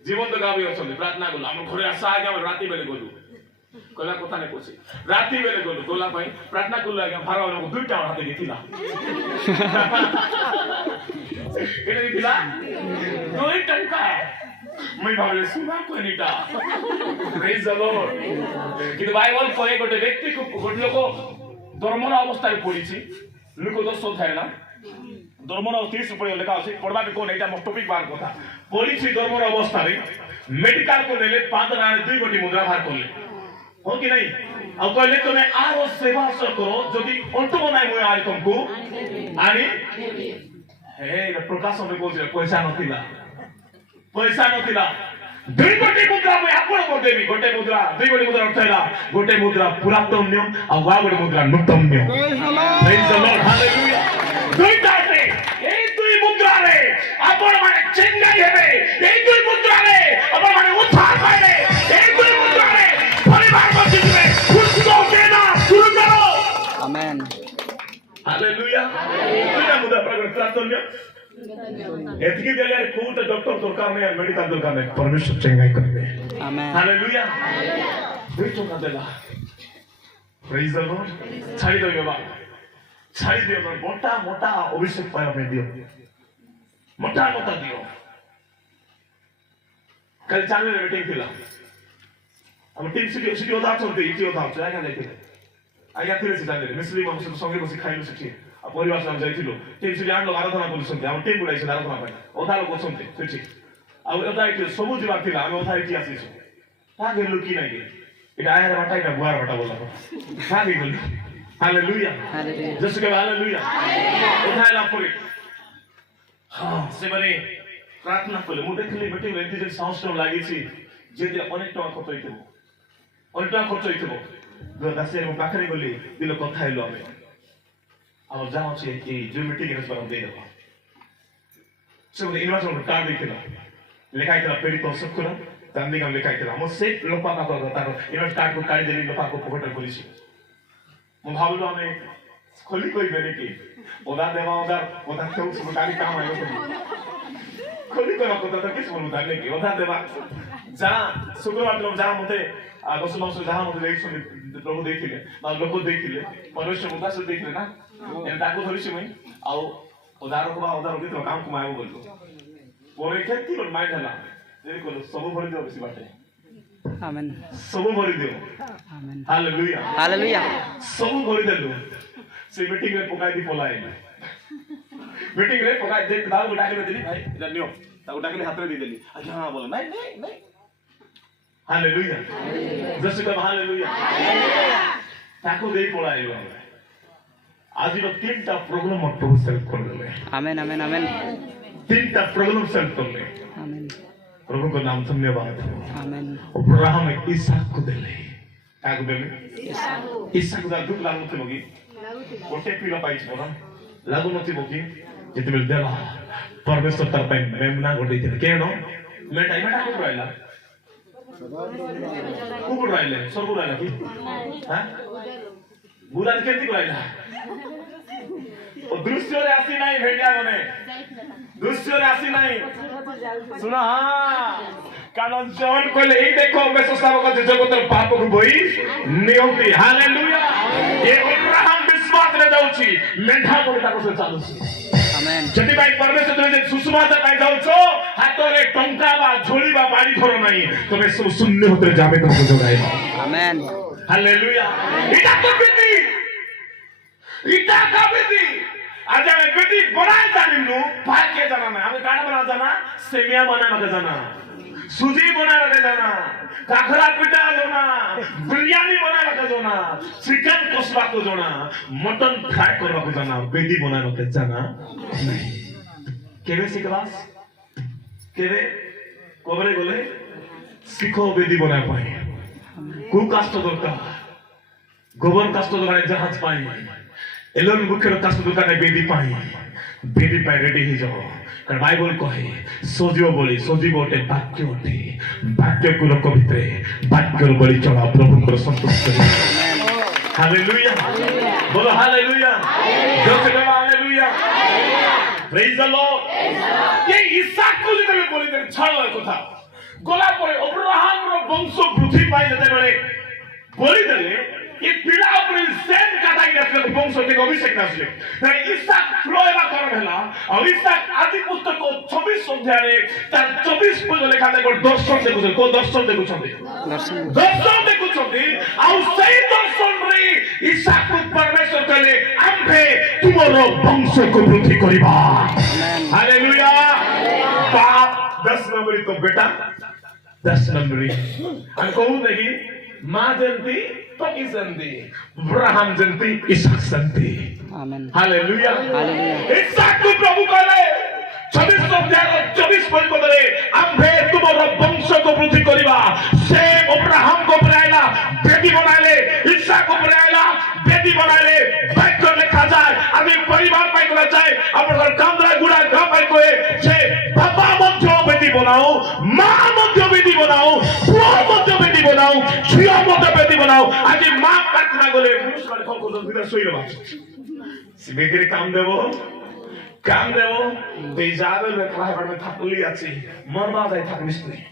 जीवन तो गावे सुनते प्रार्थना करू हम घरे आशा आ गया राती बेले गलु कला कथा ने कोसी राती बेले गलु गोला भाई प्रार्थना करला आगे भारा को दुईटा हाथ दिथिला केने दिथिला दुई टंका मैं भाबले सुना को नीटा प्रेज द लॉर्ड कि बाइबल कहे गोटे व्यक्ति को गोटे लोक धर्मर अवस्था रे पड़ीची लोक दोष थारे ना धर्मर 30 रुपया लेखा अछि पढ़बा के कोन एटा टॉपिक बार कथा पड़ीची धर्मर अवस्था रे मेडिकल को लेले 5 ना 2 कोटी मुद्रा बाहर करले हो कि नहीं अब कहले तमे आरो सेवा करो जदि अंत बनाई मोय आरि तुमको आनि हे प्रकाश में कोछ पैसा नथिला 2 कोटी मुद्रा मैं आपण को देबी गोटे मुद्रा 2 कोटी मुद्रा उठाइला गोटे मुद्रा पुरातन्य आ वा गोटे मुद्रा नूतन्य प्रेज द लॉर्ड हालेलुया दुईटा से ए दुई मुद्रा रे आपण माने चेंगाई हेबे ए दुई मुद्रा रे आपण माने उद्धार पाइबे ए दुई मुद्रा रे परिवार बचिबे खुशो देना शुरू करो आमेन हालेलुया दुईटा मुद्रा प्रकट पुरातन्य एतकी देले कोट डॉक्टर दरकार नहीं मेडिकल दरकार नहीं परमेश्वर चंगाई करबे आमेन हालेलुया दुईटा का देला प्रेज द लॉर्ड छाड़ी दो बाबा छाड़ी दियो मोटा मोटा अभिषेक पाया में दियो मोटा मोटा दियो कल चालू मीटिंग थिला हम टीम सिटी होता चलते इति होता आज्ञा जाइथिले आज्ञा थिले से जाने मिस्त्री हम सब संगे बसी खाइलु सेठी आ परिवार संग जाइथिलु टीम सिटी आन लोग आराधना करछन्ते हम टीम गुडाइसे आराधना पाइ ओधा लोग छन्ते सेठी आ ओधा इति सबु जीवा थिला हम ओधा इति आसीछु ता गेलु कि नाही एटा आया बाटा एटा बुआर बाटा बोला ता गेलु हालेलुया हालेलुया जसु के हालेलुया ओधा ला परे हां से माने प्रार्थना कले मु देखली मीटिंग रे जे संस्कार लागि छि जे जे अनेक टका खर्च होइतबो अनेक टका खर्च होइतबो दासे मु पाखरे गली दिल कथा हेलो हम अब जाओ छे कि जो मीटिंग रे पर दे देबो से मने इनविटेशन कार्ड देखिला लेखाइतला पेडी तो सब कुरा तंदी हम लेखाइतला हम से लोपा का तार इनविटेशन कार्ड को काढी देली लोपा को पकड़ करिछि मु भाबलो हमें खोली कोई बेने की ओदा देवा ओदा सब सुटाली काम आयो खोली कोई को तो किस बोलू दाले की ओदा देवा जा शुक्रवार दिन जा मते 10 मास जा मते देखि प्रभु देखिले बा लोक देखिले परमेश्वर मुदा से देखिले ना एन ताको धरिछि मई आउ ओदार को बा ओदार के तो काम कुमायो बोललो पोरे खेती लो माइ हला देखो सब भरी दियो बेसी बाटे आमेन सब भरी दियो आमेन हालेलुया हालेलुया सब भरी देलु से मीटिंग रे पकाई दी पलाई मीटिंग रे पकाई दे दाऊ गुडा के देली भाई इधर नियो ताऊ गुडा के हाथ रे दी देली अच्छा हां बोलो नहीं नहीं नहीं हालेलुया जैसे कब हालेलुया ताको दे पलाई आज रो तीनटा प्रोग्राम प्रभु सेल्फ कर देले आमेन आमेन आमेन तीनटा प्रोग्राम सेल्फ कर ले आमेन प्रभु को नाम धन्यवाद आमेन अब्राहम इसहाक को देले काको देले इसहाक दा दुख लागु थे बगी गोटे पिलो पाइछ बोला लागु नथि बगी जेते बेल देला परमेश्वर तर पे मेमना गोटे थे केनो मेटा को रहला को रहले सब रहला की हां बुरा केति रहला ओ दृश्य रे आसी नाही भेडिया बने दृश्य रे आसी नाही सुना हां कारण जॉन कहले ही देखो बेससावक जगतर पाप को बोई नियंती हालेलुया ये अब्राहम विश्वास रे जाउची मेढा को ताको से चालुची आमेन जति भाई परमेश्वर जे सुसमाचार पाई जाउछो हाथ रे टंका बा झोली बा बाड़ी धरो नाही तबे सब शून्य होते जाबे तुमको जोगाई आमेन हालेलुया इटा तो बेटी इटा का बेटी आज हमें बेटी बनाए जानी नु भाग के जाना ना हमें काढ़ा बना जाना सेमिया बना के जाना सुजी बना के जाना काखरा पिटा जाना बिरयानी बना के जाना चिकन कषवा को जाना मटन फ्राई करवा को जाना बेटी बना के जाना नहीं केबे सिखलास केबे कोबरे गले शिखो बेटी बना पाए कु कास्ट दरकार गोबर कास्ट दरकार जहाज पाए एलोन मुख्य कास्ट दरकार बेटी पाए रेडी ही जाओ कारण बाइबल कहे सोजियो बोली सोजी बोटे वाक्य ओटे वाक्य को लोक भितरे वाक्य बोली चला प्रभु को संतुष्ट करे हालेलुया बोलो हालेलुया जोर से कहो हालेलुया प्रेज द लॉर्ड ये इसहाक को जब बोली दे छाड़ কথা গলা পরে अब्राहम रो वंश वृद्धि पाई যেতে বেলে बोली देले ये पीड़ा अपने सेम काटाई नसले वंश के अभिषेक नसले ताई इसहाक फ्लोएला करन हला और इसहाक आदि पुस्तक को 26 अध्याय रे तार 24 पद लेखा देखो दर्शन देखुछ को दर्शन देखुछ दर्शन देखुछ आ सही दर्शन रे इसहाक को परमेश्वर कहले आम्भे तुमरो वंश को वृद्धि करिबा हालेलुया बाप 10 नंबरी तो बेटा 10 नंबरी हम कहू देखी मां जनती तो इसंती अब्राहम जनती इसहाक संती आमेन हालेलुया हालेलुया इसहाक को प्रभु कहले 26 अध्याय 24 पद रे आम्भे तुमरो वंश को वृद्धि करिबा से अब्राहम को बनाइला बेटी बनाइले इसहाक को बनाइला बेटी बनाइले वाक्य लिखा जाए आदि परिवार पाई करा जाए अपन कांद्रा गुडा गा पाई कोए से बाबा मध्य बेटी बनाओ मां मध्य बेटी बनाओ पुआ मध्य बेटी बनाओ छिया मध्य बेटी बनाओ आज मां प्रार्थना गले पुरुष माने कोन कोन भीतर सोई रबा से बेटी काम देबो बेजाबे में क्लास में थाकली आछि मरबा जाय थाकनिस नहीं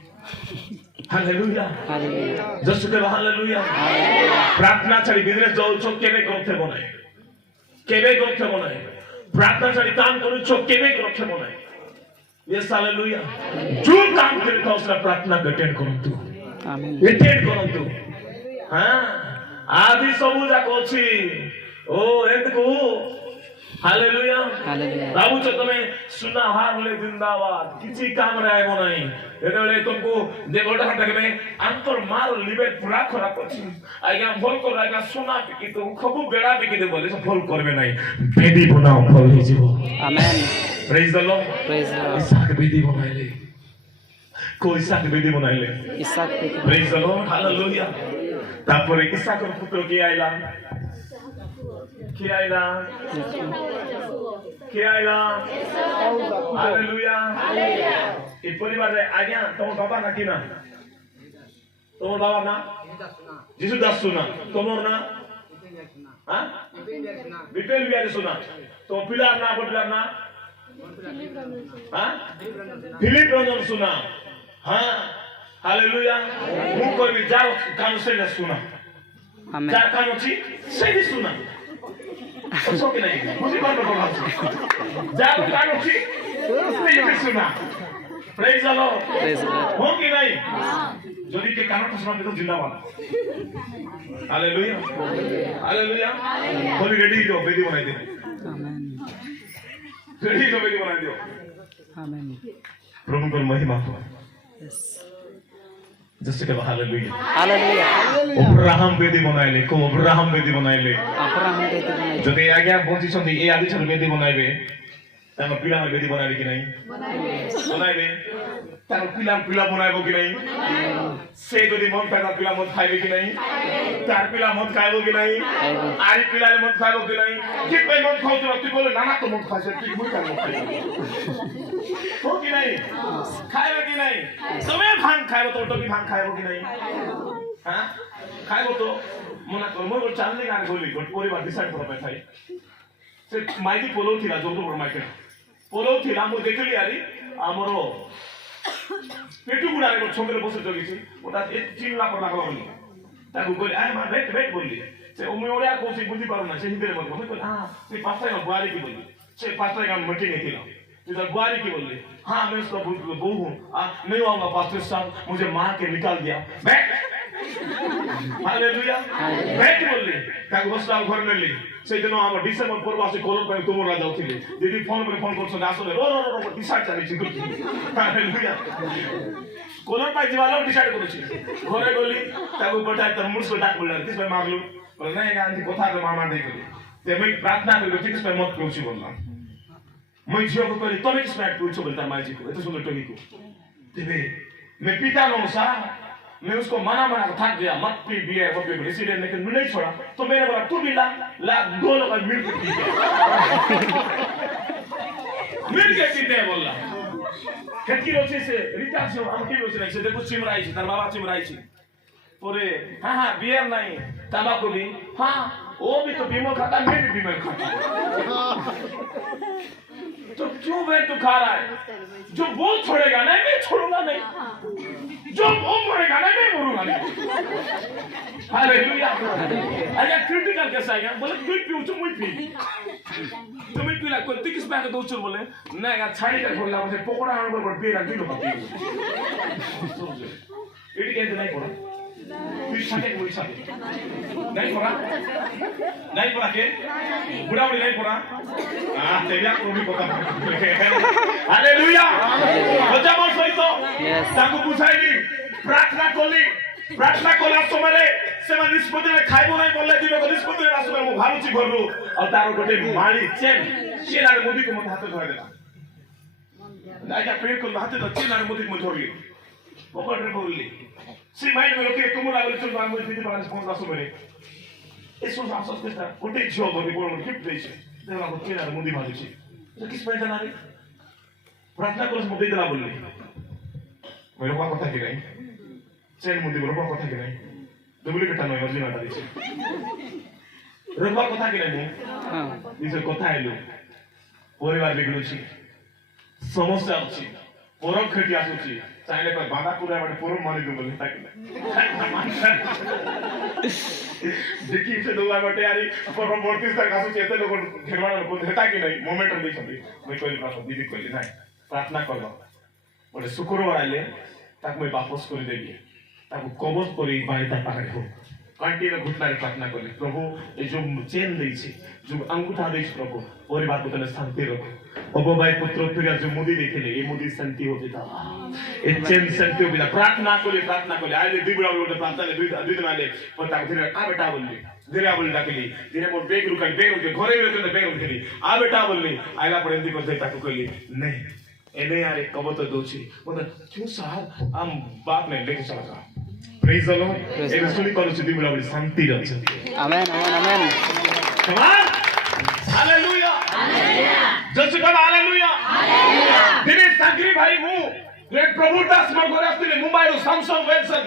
हालेलुया हालेलुया जसु के हालेलुया प्रार्थना छाड़ी बिजनेस जाऊ छो केबे करथे बनाए प्रार्थना छाड़ी काम करू छो केबे करथे बनाए यस हालेलुया जो काम करे तो उसला प्रार्थना अटेंड करंतु आमेन अटेंड करंतु हां आदि सबु जाको अछि ओ एतको हालेलुया हालेलुया बाबू तो तुम्हें सुना हार ले जिंदाबाद किसी काम रे आइबो नहीं एतले तुमको जे गोटा हटा के अंतर मार लिबे पूरा खराब अछि आज्ञा भल कर आज्ञा सोना पिकी तो खबु बेड़ा पिकी दे बोले फल करबे नहीं बेदी बनाओ फल हो जीवो आमेन प्रेज द लॉर्ड इसहाक बेदी बनाइले को इसहाक बेदी बनाइले इसहाक प्रेज द लॉर्ड हालेलुया तापर इसहाक रो पुत्र के आइला हालेलुया ए परिवार रे आज्ञा तुम बाबा ना की ना तुम बाबा ना जीसु दास सुना तुमर ना हां बिटेल बियारे सुना तो पिलार ना बटलार ना हां फिलिप रंजन सुना हां हालेलुया मुख को भी जाओ कान से ना सुना आमेन जा कान छी से भी सुना उसको के नहीं मुझे बात बताओ जा कान छी से भी सुना praise the Lord Praise the Lord. हो कि नहीं যদি কে কানটা শোনাবে তো জিন্দাবাদ हालेलुया हालेलुया कोई रेडी हो बेदी बनाई दे Amen. रेडी हो बेदी बनाई दो Amen. प्रभु को महिमा हो Yes. जैसे कि हालेलुया Hallelujah. अब्राहम बेदी बनाइले को अब्राहम बेदी बनाइले Abraham did it. যদি আজ্ঞা পৌঁছিছন্তি এই আদি ছিল বেদি বনাইবে তার পিলা বেদি বনাইবে কি নাই বনাইবে তার পিলা বনাইব কি নাই সে যদি মন পায় তার পিলা মদ খাইবে কি নাই তার পিলা মদ খাইব কি নাই আর পিলার মদ খাইব কি নাই কি পাই মদ খাওছ তুই বলে না না তো মদ খাইছে তুই মুই কার মদ খাইব তো কি নাই খাইবে কি নাই তুমি ভাং খাইব তো কি ভাং খাইব কি নাই হ্যাঁ খাইব তো মনে কর মোর চালনি গান বলি পরিবার ডিসাইড করতে পাই से माइकी पोलो थिला जो तो माइके पोलो थिला मु देखली आरी हमरो पेटु गुडारे को छोकरे बसे जगिछि ओटा ए चिल्ला पर लागला बोली ताकू बोली आय मा वेट बोली से उमे ओडिया कोसी बुझी पारु ना से हिंदी में बोली हां से पास्ता का बुआरी की बोली से पास्ता का मीटिंग थिला तो बुआरी की बोली हां मैं उसका बहू हूं नहीं आऊंगा पास्टर साहब मुझे मार के निकाल दिया बैठ हालेलुया बैठ बोली ताकू बसला घर में ली সেইদিন আমার ডিসেম্বর পূর্ব আসে কলম পাই তোমরা যাওছিলে দিদি ফোন করে ফোন করছো আসলে রো রো রো ডিসাইড চালিয়েছি হালেলুয়া কলম পাই যাওয়ালো ডিসাইড করেছি ঘরে গলি তাকে বটাই তোর মুরসো ডাক বললাম কিস ভাই মাগলু বলে না এই গানটি কথা তো মামা দেই করি তে মই প্রার্থনা করি ঠিক আছে মত করছি বললাম মই ঝিও করি তুমি কিস ভাই পুছো বলতা মাইজি কো এত সুন্দর টকি কো তেবে मैं पिता नो सा मैं उसको मना कर थक गया मत पी बियर वो पी इसीलिए लेकिन मैं नहीं छोड़ा तो मैंने बोला तू भी ला दो लोग मिल के पीते बोला कटकी रोचे से रिचार्ज से हम की रोचे से देखो चिमराई से तार बाबा चिमराई से पूरे हां बियर नहीं तंबाकू भी हां वो भी तो बीमो खाता मैं भी बीमो खाता तो क्यों वे तू खा रहा है जो वो छोड़ेगा नहीं मैं छोड़ूंगा नहीं जो वो मरेगा नहीं मैं मरूंगा नहीं हालेलुया अगर क्रिटिकल कैसा है बोले तू पीऊ तो मैं पी तुम पी ला कोई किस बात दो चुर बोले नहीं यार छाड़ी कर बोला मुझे पकोड़ा आने पर पी रहा दिलो पी इट कैसे नहीं पड़ा तू छाटे कोई छाटे नहीं पड़ा के बुढ़ा बुढ़ी नहीं पड़ा तेरा को भी पता हालेलुया बच्चा बोल सही तो ताकू बुझाइली प्रार्थना कला समय से निष्पत्ति खाइबो नहीं बोलले दिनो निष्पत्ति रासुमे मु भालुची घरु और तारो गोटे माली चेन चेनार मोदी को मत हाथ धरे देला नाइका पेड़ को हाथ तो चेनार मोदी को धरली पकड़ रे बोलली सी माइंड में ओके तुम लागल चल बांग में पीते पास फोन रासुमे रे eso afsos que está गोटे झियो बनी बोल गिफ्ट देछ देला को चेनार मोदी भालुची तो किस पे जाना रे प्रार्थना कलस मोदी देला बोलली मेरो কথা কি নাই चेन मोदी रोबा কথা কি নাই डुप्लीकेट नय ओरिजिनल ता दिछि रोबा কথা কি নাই हां दिस কথা आइलो परिवार बिगडुछि समस्या अछि परम खटी आसुछि चाहिले पर बाधा पुरा बाटे परम मानि दु बोले ताकि देखि से दोला बाटे यारी परम मूर्ति तक आसुछि एते लोग घेरवाना लोग हेता कि नहीं मोमेंट देखछथि मैं कहली पास दीदी कहली नाही प्रार्थना करलो बोले शुक्रवार आइले ताक मैं वापस कर देबी ताको कबज करी बाईता पाखरे हो कंटिन्यू घुटनारे प्रार्थना करले प्रभु ए जो चेन देछि जो अंगूठा देछि प्रभु परिवार को तने शांति रखो ओबो भाई पुत्र फिर जो मुदी देखले ए मुदी शांति हो जेता ए चेन शांति हो बिना प्रार्थना करले आइले दिबुरा बोले प्रार्थना ले दुई दिन आइले पता धीरे आ बेटा बोलली धीरे बोल डाकली धीरे मोर बेग रुकल बेग के घरे में तो बेग उठली आ बेटा बोलली आइला पर एंदी करते ताको कहली नहीं एने यार एक कबो तो दोछि मतलब क्यों साहब हम बात में लेके चला जा प्रेज द लॉर्ड एक सुनी करू छी बिला बोली शांति रहछ Amen. Amen. कमान हालेलुया जस कम हालेलुया दिने सागरी भाई मु रे प्रभु दास मोर घर आस्तिले मुंबई रो सैमसंग वेल्सन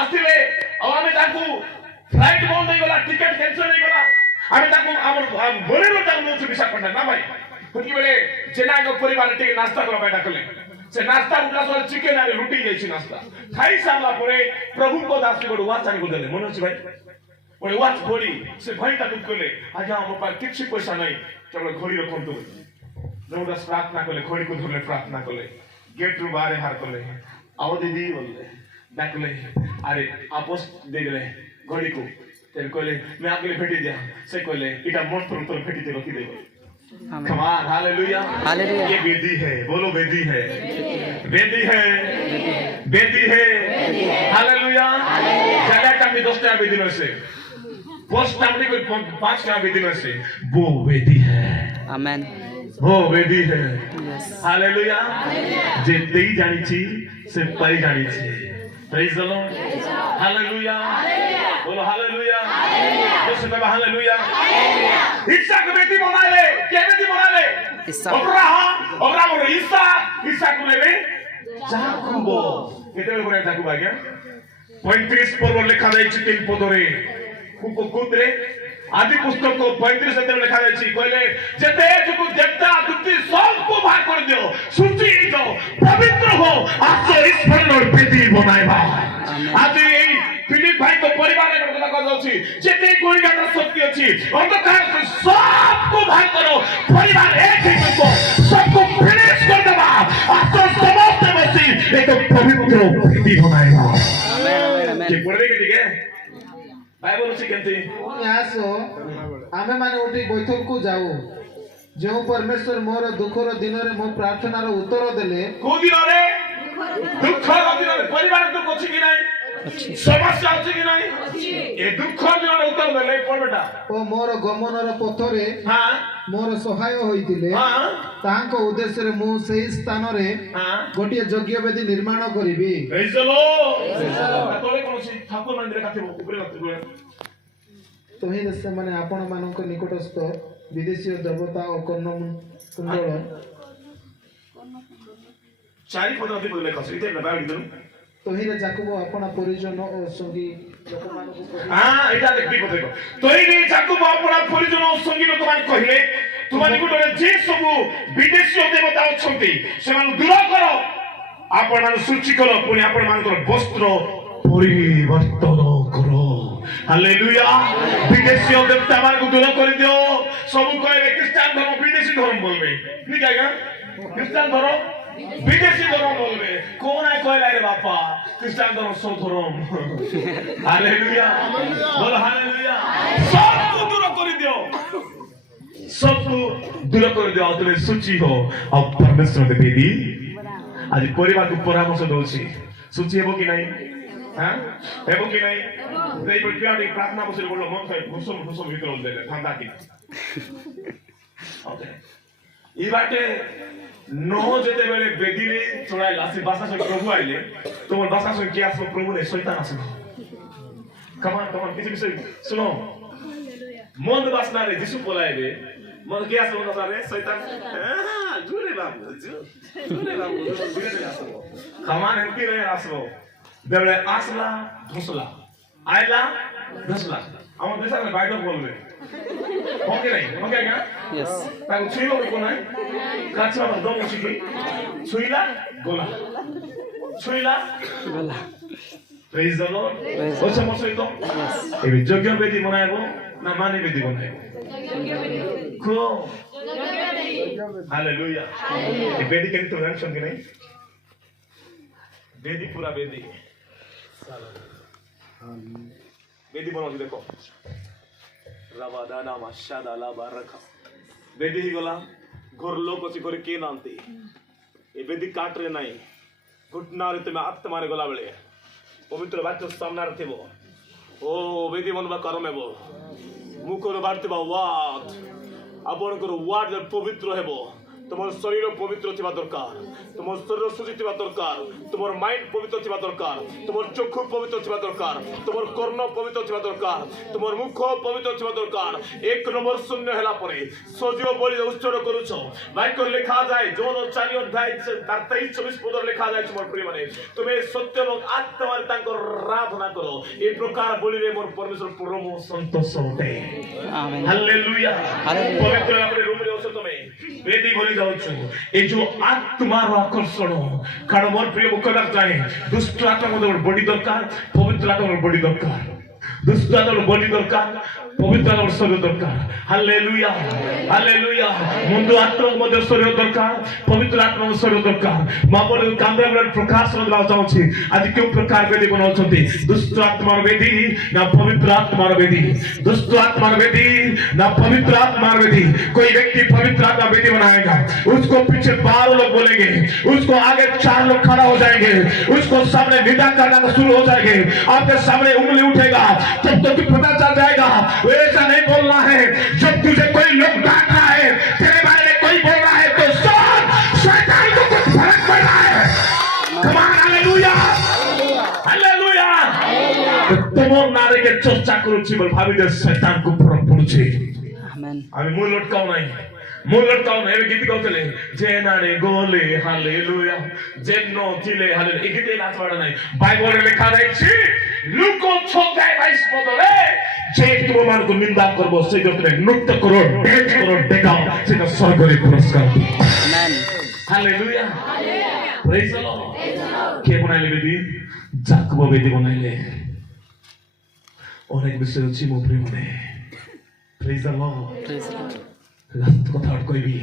आस्तिले अब आमे ताकू फ्लाइट बंद हो गला टिकट कैंसिल हो गला आमे ताकू हमर बोलेरो ताकू नो विशाखापट्टनम ना भाई कुटी बेले जेनागो परिवार टिके नाश्ता करा बैठा कले से नाश्ता उठा सो चिकन आरे रोटी जाइछि नाश्ता खाई साला परे प्रभु को दास को वाच आनी को देले मन अछि भाई ओए वाच घोड़ी से भाई ता दुख कले आज हम पर किछि पैसा नहीं चलो घोड़ी रखन तो जबरदस्त प्रार्थना कले घोड़ी को धरले प्रार्थना कले गेट रू बाहर बाहर करले आओ दीदी बोलले डाकले अरे आपस दे देले घड़ी को तेरे कहले मैं आपके लिए भेटी दिया से कहले इटा मंत्र तो भेटी दे रखी दे कमाल हालेलुया हालेलुया। ये वेदी है बोलो वेदी है वेदी है वेदी है हालेलुया जगह का भी 10 टा वेदी में से पोस्ट टाइम कोई 5 टा वेदी में से वो वेदी है आमेन वो वेदी है हालेलुया जे तेई जानी छी से पाई जानी छी प्रेज द लॉर्ड हालेलुया बोलो हालेलुया तो से बाबा हालेलुया इसा के बेटी बना ले के बेटी बना ले अब्राहम और इसा को लेबे जाकुब केते बने जाकुब आज्ञा 35 पर्व লেখা যাইছে 3 পদরে কুকুত্রে आदि पुस्तक को 35 से लिखा जाए कहले जते जो देवता दुति सब को बाहर कर दियो शुचि हो पवित्र हो आज ईश्वर और बेदी बनाइबा आज এই फिलिप भाई को परिवार के কথা কওয়া যাচ্ছে जते गुणगान शक्ति अछि अंधकार से सब को बाहर करो परिवार एक ही को सबको फिनिश कर देबा आज समस्त मसीह एक पवित्र बेदी बनाइबा आमेन आमेन के पढ़बे के ठीक है बाइबल से कहते आस आमे माने उठी बैठक को जाऊ जो परमेश्वर मोर दुखर दिन रे मो प्रार्थना रो उत्तर देले को दिन रे दुख दिन रे परिवार दुख अछि कि नहीं समस्या अछि कि नहीं ए दुख दिन रे उत्तर देले पढ़ बेटा ओ मोर गमनर पथरे हां मोर सहाय होइतिले हां तांको उद्देश्य रे मु सेही स्थान रे हां गोटिए यज्ञ वेदी निर्माण करिबी प्रेज द लॉर्ड तोले कोन सी ठाकुर मंदिर काथे ऊपर मत तोही देश माने आपण मानक निकटस्थ विदेशी देवता और कर्ण कुंडल चारि पद अति बोले कस इते ना बाडी दनु तोही रे जाकुब आपण परिजन और संगी लोक मानक हां एटा देखबी पद को तोई रे जाकुब अपना परिजन और संगी लोक मान कहिले तुमानी गुटरे जे सब विदेशी देवता अछंती सेमान दूर करो आपण मान सूची करो पुनी आपण मान वस्त्र परिवर्तन करो हालेलुया विदेशी देवता मान को दूर कर दियो सब कहले क्रिश्चियन धर्म विदेशी धर्म बोलबे ठीक है क्या क्रिश्चियन धर्म विदेशी धर्म बोलबे कौन है कहला रे बापा क्रिश्चियन धर्म सो धर्म हालेलुया बोल हालेलुया सब को दूर कर दियो सबको दूर कर दियो तुम सूची हो और परमेश्वर दे दी आज परिवार को परामर्श दोची सूची हेबो कि नहीं हां हेबो कि नहीं नहीं पर क्या एक प्रार्थना बसे बोलो मन से घुसम भीतर देले ठंडा की ओके ई बाटे नो जेते बेले बेदीले चोराइला से भाषा से प्रभु आइले तो भाषा से क्या सो प्रभु ने शैतान आसो कमान किसी विषय सुनो मन वासना रे जिसु पोलाइबे मन क्या सो ना रे शैतान जुरे बाबू जुरे आसो कमान एंती रे आसो देवले आसला धुसला आइला धुसला हम देशा में बाइट बोलबे ओके नहीं ओके क्या यस ताको छुइलो को नहीं काछवा में दम छिकी छुइला गोला छुइला गला प्रेज द लॉर्ड ओसे मोसे तो एबे यज्ञ वेदी बनाइबो ना माने वेदी बनाइबो को हालेलुया ए वेदी के तो मेंशन के नहीं वेदी पूरा वेदी वेदी बनाओ देखो रवादाना माशादाला बारका वेदी ही गला घर लोग अछि करे के नांती ए वेदी काट रे नाही घुटना रे तुम आत्मा रे गला बेले पवित्र वाक्य सामना रे थेबो ओ वेदी मनबा करमेबो मुखर बार्तिबा वाद आपणकर वाद पवित्र हेबो तुम शरीर पवित्र थिबा दरकार तुम शरीर शुचि थिबा दरकार तुम माइंड पवित्र थिबा दरकार तुम चक्षु पवित्र थिबा दरकार तुम कर्ण पवित्र थिबा दरकार तुम मुख पवित्र थिबा दरकार एक नंबर शून्य हैला परे सजीव बलि उत्सर्ग करूछो वाक्य लिखा जाए जोन 4 अध्याय 23-24 पद लिखा जाए मोर प्रिय माने तुमे सत्य एवं आत्मा रे तांकर आराधना करो ए प्रकार बलि रे मोर परमेश्वर परम संतोष होते आमेन हालेलुया पवित्र अपने रूम रे ओसो तुमे वेदी बोली जाउछु ए जो आत्मार आकर्षण कारण मोर प्रिय मुखदार चाहे दुष्ट आत्मा मोर बड़ी दरकार पवित्र आत्मा मोर बड़ी दरकार दुष्ट आत्मा बलि दरकार पवित्र आत्मा शरीर दरकार हालेलुया हालेलुया मुंडु आत्मा मध्य शरीर दरकार पवित्र आत्मा शरीर दरकार मापर कामरा प्रकाश दला चाहूची आज क्यों प्रकार वेदी बनाउछन्ती दुष्ट आत्मा वेदी ना पवित्र आत्मा वेदी दुष्ट आत्मा वेदी ना पवित्र आत्मा वेदी कोई व्यक्ति पवित्र आत्मा वेदी बनाएगा उसको पीछे 12 लोग बोलेंगे उसको आगे 4 लोग खड़ा हो जाएंगे उसको सामने निंदा करना शुरू हो जाएंगे आपके सामने उंगली उठेगा तब तो पता चल जाएगा ऐसा नहीं बोलना है जब तुझे कोई लोग डांट रहा है तेरे बारे में कोई बोल रहा है तो सुन शैतान को कुछ फर्क पड़ रहा है कम ऑन हालेलुया हालेलुया तुम नारे के चर्चा करूची बोल भाभी दे शैतान को फरक पड़ुची आमेन আমি মূল লটকাও নাই এবে গীত গাউতলে যে নারে গোলে হালেলুয়া যেন দিলে হালেলুয়া এই গীতে নাচ পাড়া নাই বাইবেলে লেখা রয়েছে লুক 6:22 পদরে যে তোমারকে নিন্দা করব সেই জন্য নৃত্য করো ড্যান্স করো দেখাও সেটা স্বর্গের পুরস্কার amen hallelujah praise the Lord কে বানাইলে বেদি যাকব বেদি বানাইলে অনেক বিষয় আছে মো প্রেমে praise the Lord praise the Lord last কথা কইবি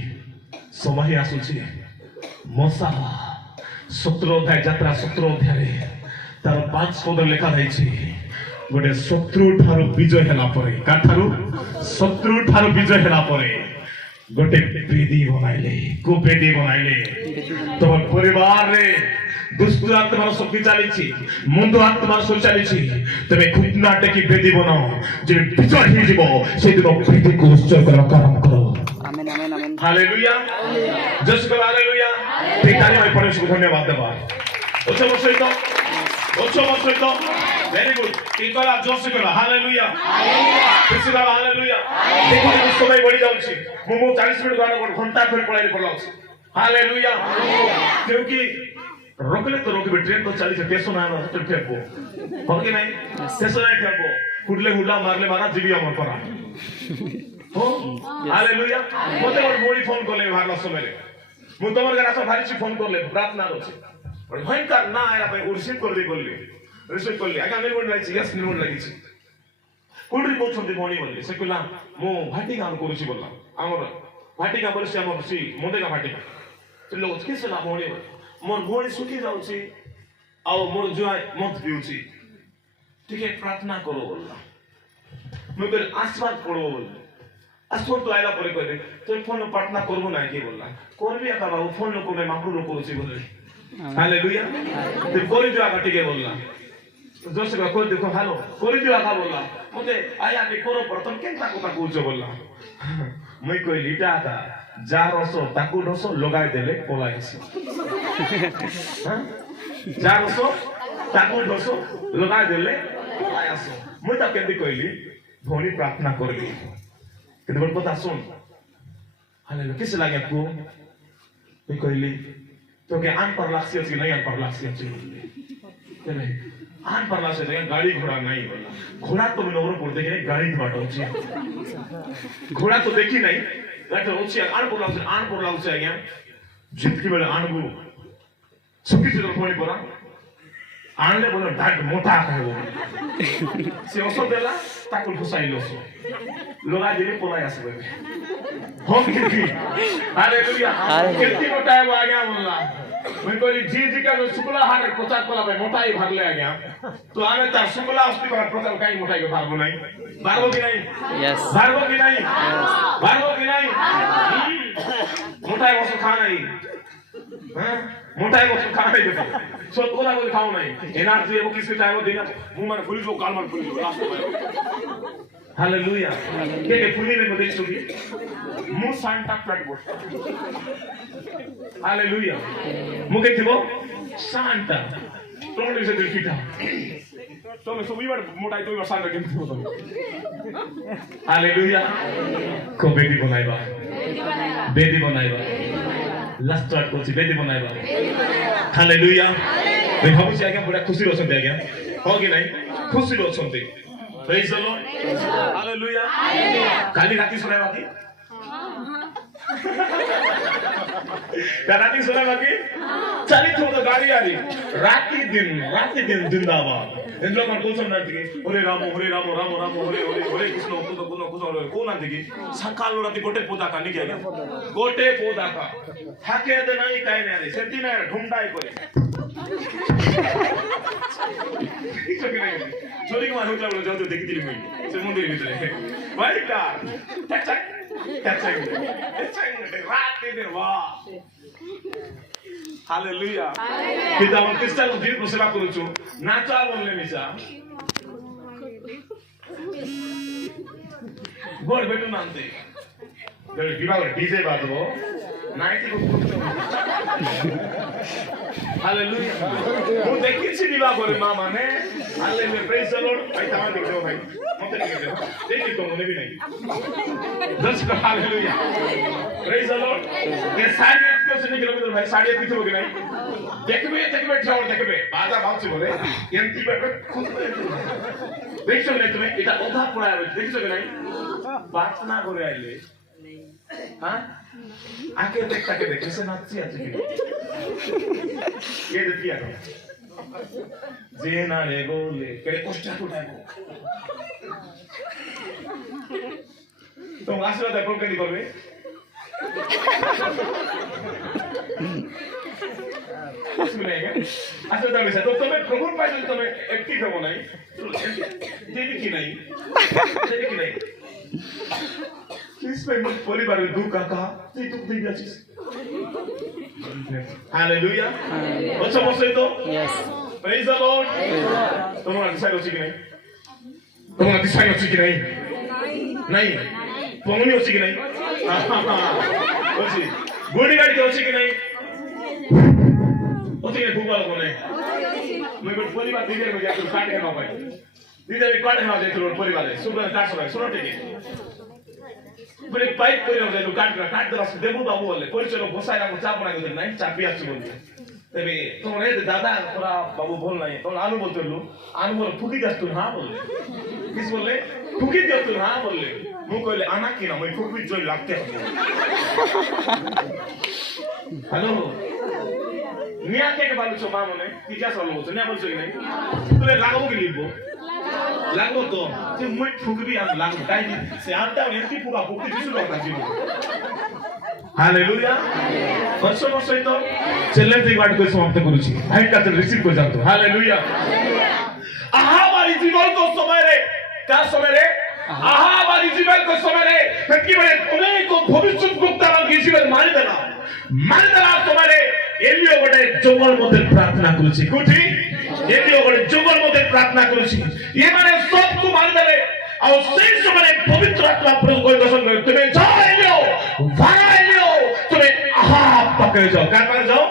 সময় আসুছি মশা 17 অধ্যায় যাত্রা 17 অধ্যায়ে তার 5 পদ লেখা হয়েছে গোটে শত্রু ঠারু বিজয় হেলা পরে কাঠারু শত্রু ঠারু বিজয় হেলা পরে গোটে বেদি বনাইলে কো বেদি বনাইলে তোমার পরিবারে দুষ্ট আত্মার শক্তি চালিছি মন্দ আত্মার শক্তি চালিছি তুমি খুঁটনা টেকি বেদি বনাও যে বিজয় হয়ে যাব সেই দিন বেদিকে উৎসর্গ করার কারণ করো আমেন আমেন আমেন হালেলুয়া জয় শ্রী হালেলুয়া এই তারিখ আমি পরমেশ্বরকে ধন্যবাদ দেবা ওছো বসইত ভেরি গুড এই করা জয় শ্রী হালেলুয়া হালেলুয়া হালেলুয়া দেখো সময় বড়ি যাচ্ছে ମୁଁ 40 ମିନିଟ ଗାନା ଘंटा फिर पढ़ाई पड़ला हालेलुया क्योंकि रोकले तो रोकबे ट्रेन तो चली स्टेशन ना तो फेंको हो कि नहीं स्टेशन नहीं फेंको कुडले हुडला मारले मारा जीवी अमर परा हो हालेलुया मते और मोड़ी फोन करले भारला समय मु तमर घर आसा भारी फोन करले प्रार्थना रोचे और भयंकर ना आया भाई रिसीव कर दे बोलले रिसीव करले आगा मेल बोल लागी यस निर्मल लागी कोडी बोलछन्ते मोणी बोलले से कला मो भाटी काम करूची बोलला आमर भाटी काम बोलसी आमर सी मोदेगा भाटी तो लोग किसे ना मोणी मोर गोड़ी सुखी जाउची आउ मोर जुआय मत पिउची ठीक है प्रार्थना करो बोलला मैं फिर आशीर्वाद पड़ो बोलले आशीर्वाद तो आइला परे कहले तो फोन प्रार्थना करबो ना कि बोलला करबी आका बाबू फोन लोक में मापरू लोक करूची बोलले हालेलुया तो कोरी जुआ का ठीक है बोलला जोसे का कोई देखो भालो कोरी जुआ का बोलला मते आया के करो प्रथम केनता কথা কইছো बोलला মই কইলি টাকা যা রসো তাকু রসো লগাই দেলে পলাই আসে হ্যাঁ যা রসো তাকু রসো লগাই দেলে পলাই আসে মই তা কেন্দি কইলি ধনী প্রার্থনা করলি কিন্তু বল কথা শুন হালেলুয়া কিস লাগে আপকো মই কইলি তোকে আন पर लाक्सी আছে नहीं आन पर लाक्सी আছে बोलले आन पर लाक्सी है गाड़ी घोड़ा नहीं बोला घोड़ा तो नवर पड़ते कि गाड़ी बाटो छी घोड़ा तो देखी नहीं गाड़ी होची आन पर लाउछ आज्ञा जितकी बेले आनगु सुखी से फोन परा आनले बोलो डाट मोटा कहबो से ओसो देला ताकुल फसाइलो सो लोगा दिले पलाई आसबे हो किती हालेलुया किती मोटा है आज्ञा बोलला मैं कोई जी का जो शुक्ला हाट प्रचार कला भाई मोटाई भागले आज्ञा तो आने तार शुक्ला अस्ति का प्रचार काई मोटाई के भागबो नहीं भागबो कि नहीं यस भागबो कि नहीं भागबो कि नहीं मोटाई वस्तु खा नहीं हां मोटाई वस्तु खा नहीं देखो सो कोला को खाओ नहीं एनर्जी वो किसके चाहे वो देना मुंह में पुलिस को काल में पुलिस लास्ट में हालेलुया के पुली में देख सुगी मु सांता फ्लैट बोट हालेलुया मुके थिबो सांता तोले से दिलकिटा तो मैं सुबह बार मोटाई तो बार सांता केम थिबो हालेलुया को बेटी बनाइबा लास्ट वार्ड को बेटी बनाइबा हालेलुया मैं भाबुछि आज्ञा बड़ा खुशी रहछन्ते आज्ञा हो कि नहीं खुशी रहछन्ते प्रेज द लॉर्ड हालेलुया काली राती सुनाइबा कि राती सुना बाकी चली थो तो गाड़ी आ रही राती दिन जिंदाबाद इन लोग कौन सा नाच के हरे राम राम हरे कृष्ण कुछ कौन नाच के सकाल राती गोटे पोदा का नहीं क्या गोटे पोदा का थाके तो नहीं काहे नहीं सेती ना ढूंढाई करे चोरी को मालूम चलो जाओ तो देखी थी मैं से मंदिर भीतर भाई का टचक राती दिन वाह hallelujah kita mau Kristen diri bersama kurucu naca boleh bisa gor betul nanti dari gimana DJ baru naik itu kurucu hallelujah वो देखी सी दिवा करे मामा ने हालेलुया प्रेज द लॉर्ड भाई तमाम देख दो भाई मत देखिए देखिए तो मुझे भी नहीं दर्शक हालेलुया प्रेज द लॉर्ड ये सारे को से किलोमीटर भाई साढ़े पीछे हो गए नहीं देखबे ठोर देखबे बाजा भावছে বলে এমটি ব্যাপার খুব দেখছো না তুমি এটা ওঠা পড়া হবে দেখছো কি নাই বাসনা করে আইলে হ্যাঁ আকে দেখতে দেখছে নাচি আছে কি ये देखिए जे ना रे गोले केड़े कष्ट उठाबो तो आशीर्वाद कोन केनी करबे শুনেগে আशीर्वाद হইছে তো তুমি প্রভুর পাইলে তুমি একটিভ হবো নাই দেবি কি নাই কিসবে পরিবারের দুঃখ কাকা তুই তো দিবি আছিস Hallelujah. What's up, say to? Yes. Praise the Lord. Tomorrow decide hochi ki nahi? Tomorrow decide hochi ki nahi? Nahi. Pongni hochi ki nahi? Hochi. Godi gadi hochi ki nahi? Hochi ki bhuga logo nahi. Moi bol poribar dibe ko jato kaat ke na bhai. Dibe kaat ke na jato poribar. Subra taas hoy. Suno teke. বলে পাইপ করে আমরা কাট দরাস দেবো বাবু বলে পরিচয় বসাই রাখো চা বানাই দিলেন নাই চা পিয়াচ্ছি বলতে তবে তোমার এই দাদা তোরা বাবু বল নাই তখন আনু বলতে হলো আনু বলে ফুকি দাস তুই হ্যাঁ বললে কিস বললে ফুকি দিও তুই হ্যাঁ বললে মু কইলে আনা কি না ওই ফুকি জয় লাগতে হবে হ্যালো নিয়া কে বলছো মা মনে কি যা সব বলছো না বলছো কি নাই তুই লাগাবো কি লিখবো লাগবো তো তুই মুই ফুকবি আর লাগবো তাই সে আনটা এমনি ফুকা ফুকতে কিছু দরকার ছিল হালেলুয়া বর্ষ তো ছেলে থেকে বাট করে সমাপ্ত করেছি ভাই কাছে রিসিভ করে যাও হালেলুয়া আহাবারি জীবন তো সময় রে কার সময় রে আহাবারি জীবন তো সময় রে কি বলে তুমি তো ভবিষ্যৎ বক্তারা গিয়েছিলেন মারি দেনা তোমার এলিও বটে জঙ্গল মধ্যে প্রার্থনা করেছি কুঠি এলিও বটে জঙ্গল মধ্যে প্রার্থনা করেছি এ মানে সবকু মারি দেবে আর সেই সময় পবিত্র আত্মা প্রভু কই দর্শন করে তুমি যাও এলিও তুমি আহাব পকড়ে যাও কার পারে যাও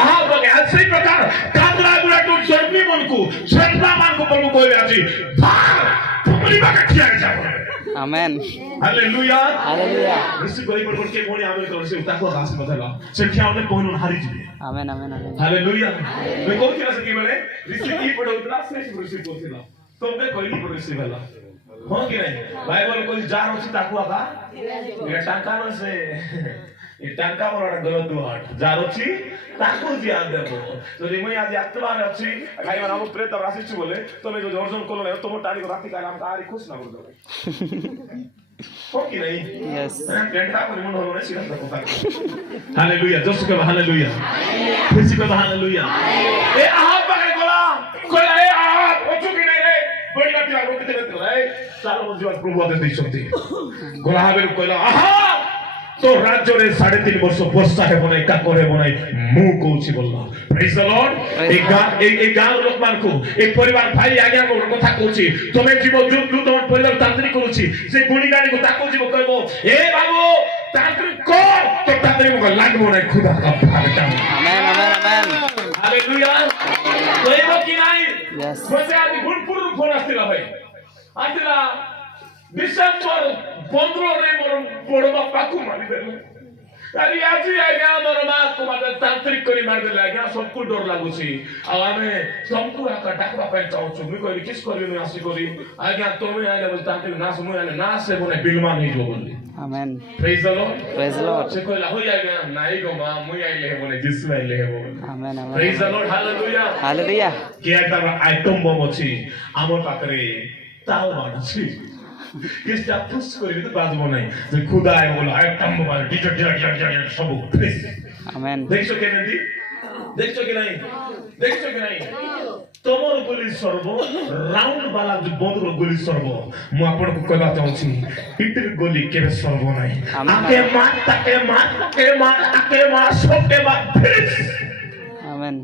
আহাব পকড়ে আর সেই প্রকার কাদরা গুড়া তো জন্মি মনকু শ্রদ্ধা মানকু প্রভু কইবে আজি ভার তুমি বাকা খিয়া যাও Amen. Hallelujah. Hallelujah. Receive করে পড় কে মনে আমেন করে সে তাকো হাসি কথা না সে খেয়ালে পয়ন হারি দিবে Amen. Amen. Amen. Hallelujah. मैं कौन किया सकी मैंने रिसीव की पढ़ो उतना से रिसीव करते ना तो मैं कोई नहीं रिसीव वाला हो कि नहीं बाइबल कोई जार होची ताकू आका ये टांका न से ये टांका वाला गलत दुआट जार होची ताकू जी आ देबो तो रे मैं आज आत्मा में अछि भाई माना वो प्रेत राशि छु बोले तो मैं जो अर्जुन कोलो ने तो मोटारी को राती का नाम तारी खुश ना बोल हो कि नहीं Yes. मैं पेंटा पर मन होने सीधा तो पता हालेलुया जोसु के हालेलुया खुशी के हालेलुया ए आहा पकड़ कोला ए आहा ओचु कि नहीं रे बड़ी बात है रोकते रहते रे चालो जीवन प्रभु आदेश दै सकते कोला हाबेर कोला आहा तो राज्य रे 3.5 वर्ष बस्ता है बनाई का करे बनाई मु कोची बोलला प्रेज द लॉर्ड एक गांव लोक मान को एक परिवार भाई आज्ञा को कथा कोची तमे जीव जुग जुग तम परिवार तांत्रिक करूची से गुणी गाड़ी को ताको जीव कहबो ए बाबू तांत्रिक कर तो तांत्रिक को लागबो नै खुदा का भागता Amen. Amen. Amen. हालेलुया कहबो कि নাই Yes. বসে আমি গুণপুর ফোন আসছিল ভাই আসিলা ডিসেম্বর 15 রে মোর বড় বাপা কু মারি দেলে ଆରେ ଆଜି ଆଜ୍ଞା ମୋର ମାକୁ ମତେ ତାନ୍ତ୍ରିକ କରି ମାରିଦେଲେ ଆଜ୍ଞା ସବୁକୁ ଡର ଲାଗୁଛି ଆଉ ଆମେ ତମକୁ ଏକା ଡାକବା ପାଇଁ ଚାହୁଁଛୁ ମୁଁ କହିଲି କିସ୍ କରିବି ମୁଁ ଆସିକରି ଆଜ୍ଞା ତମେ ଆଇଲେ ବୋଲି ତାନ୍ତ୍ରିକ ନାଶ ମୁଁ ଆଇଲେ ନା ସେ ବୋଲେ ବିଲମାନ ହେଇଯିବ ବୋଲି Amen. ପ୍ରେଜ୍ ଦ ଲର୍ଡ Praise the Lord. ସେ କହିଲା ହୋଇ ଆଜ୍ଞା ନାଇଁ ଗো ମା ମୁଁ ଆଇଲେ ହେବ ନାହିଁ ଯୀଶୁ ଆଇଲେ ହେବ Amen. ପ୍ରେଜ୍ ଦ Amen. Lord hallelujah Hallelujah. କି একটা আইটম বম ଅଛି ଆମ ପାଖରେ ତାଳ ବାଣ ଅଛି କିଛିଟା ପୁସ୍ କରିବି ତ ବାଜବ ନାହିଁ ସେ ଖୁଦା ଆଇବ ବୋଲେ ଆଇଟମ ବମ ଡିଜ ସବୁ Amen. দেখছো কেমনি দেখছো কি নাই দেখছো কি নাই তোমার গুলি সর্ব রাউন্ড বালা যে বন্ধুর গুলি সর্ব মু আপনাকে কইবা চাহুছি ইটির গুলি কেবে সর্ব নাই আকে মার সবকে মার ফিনিশ Amen.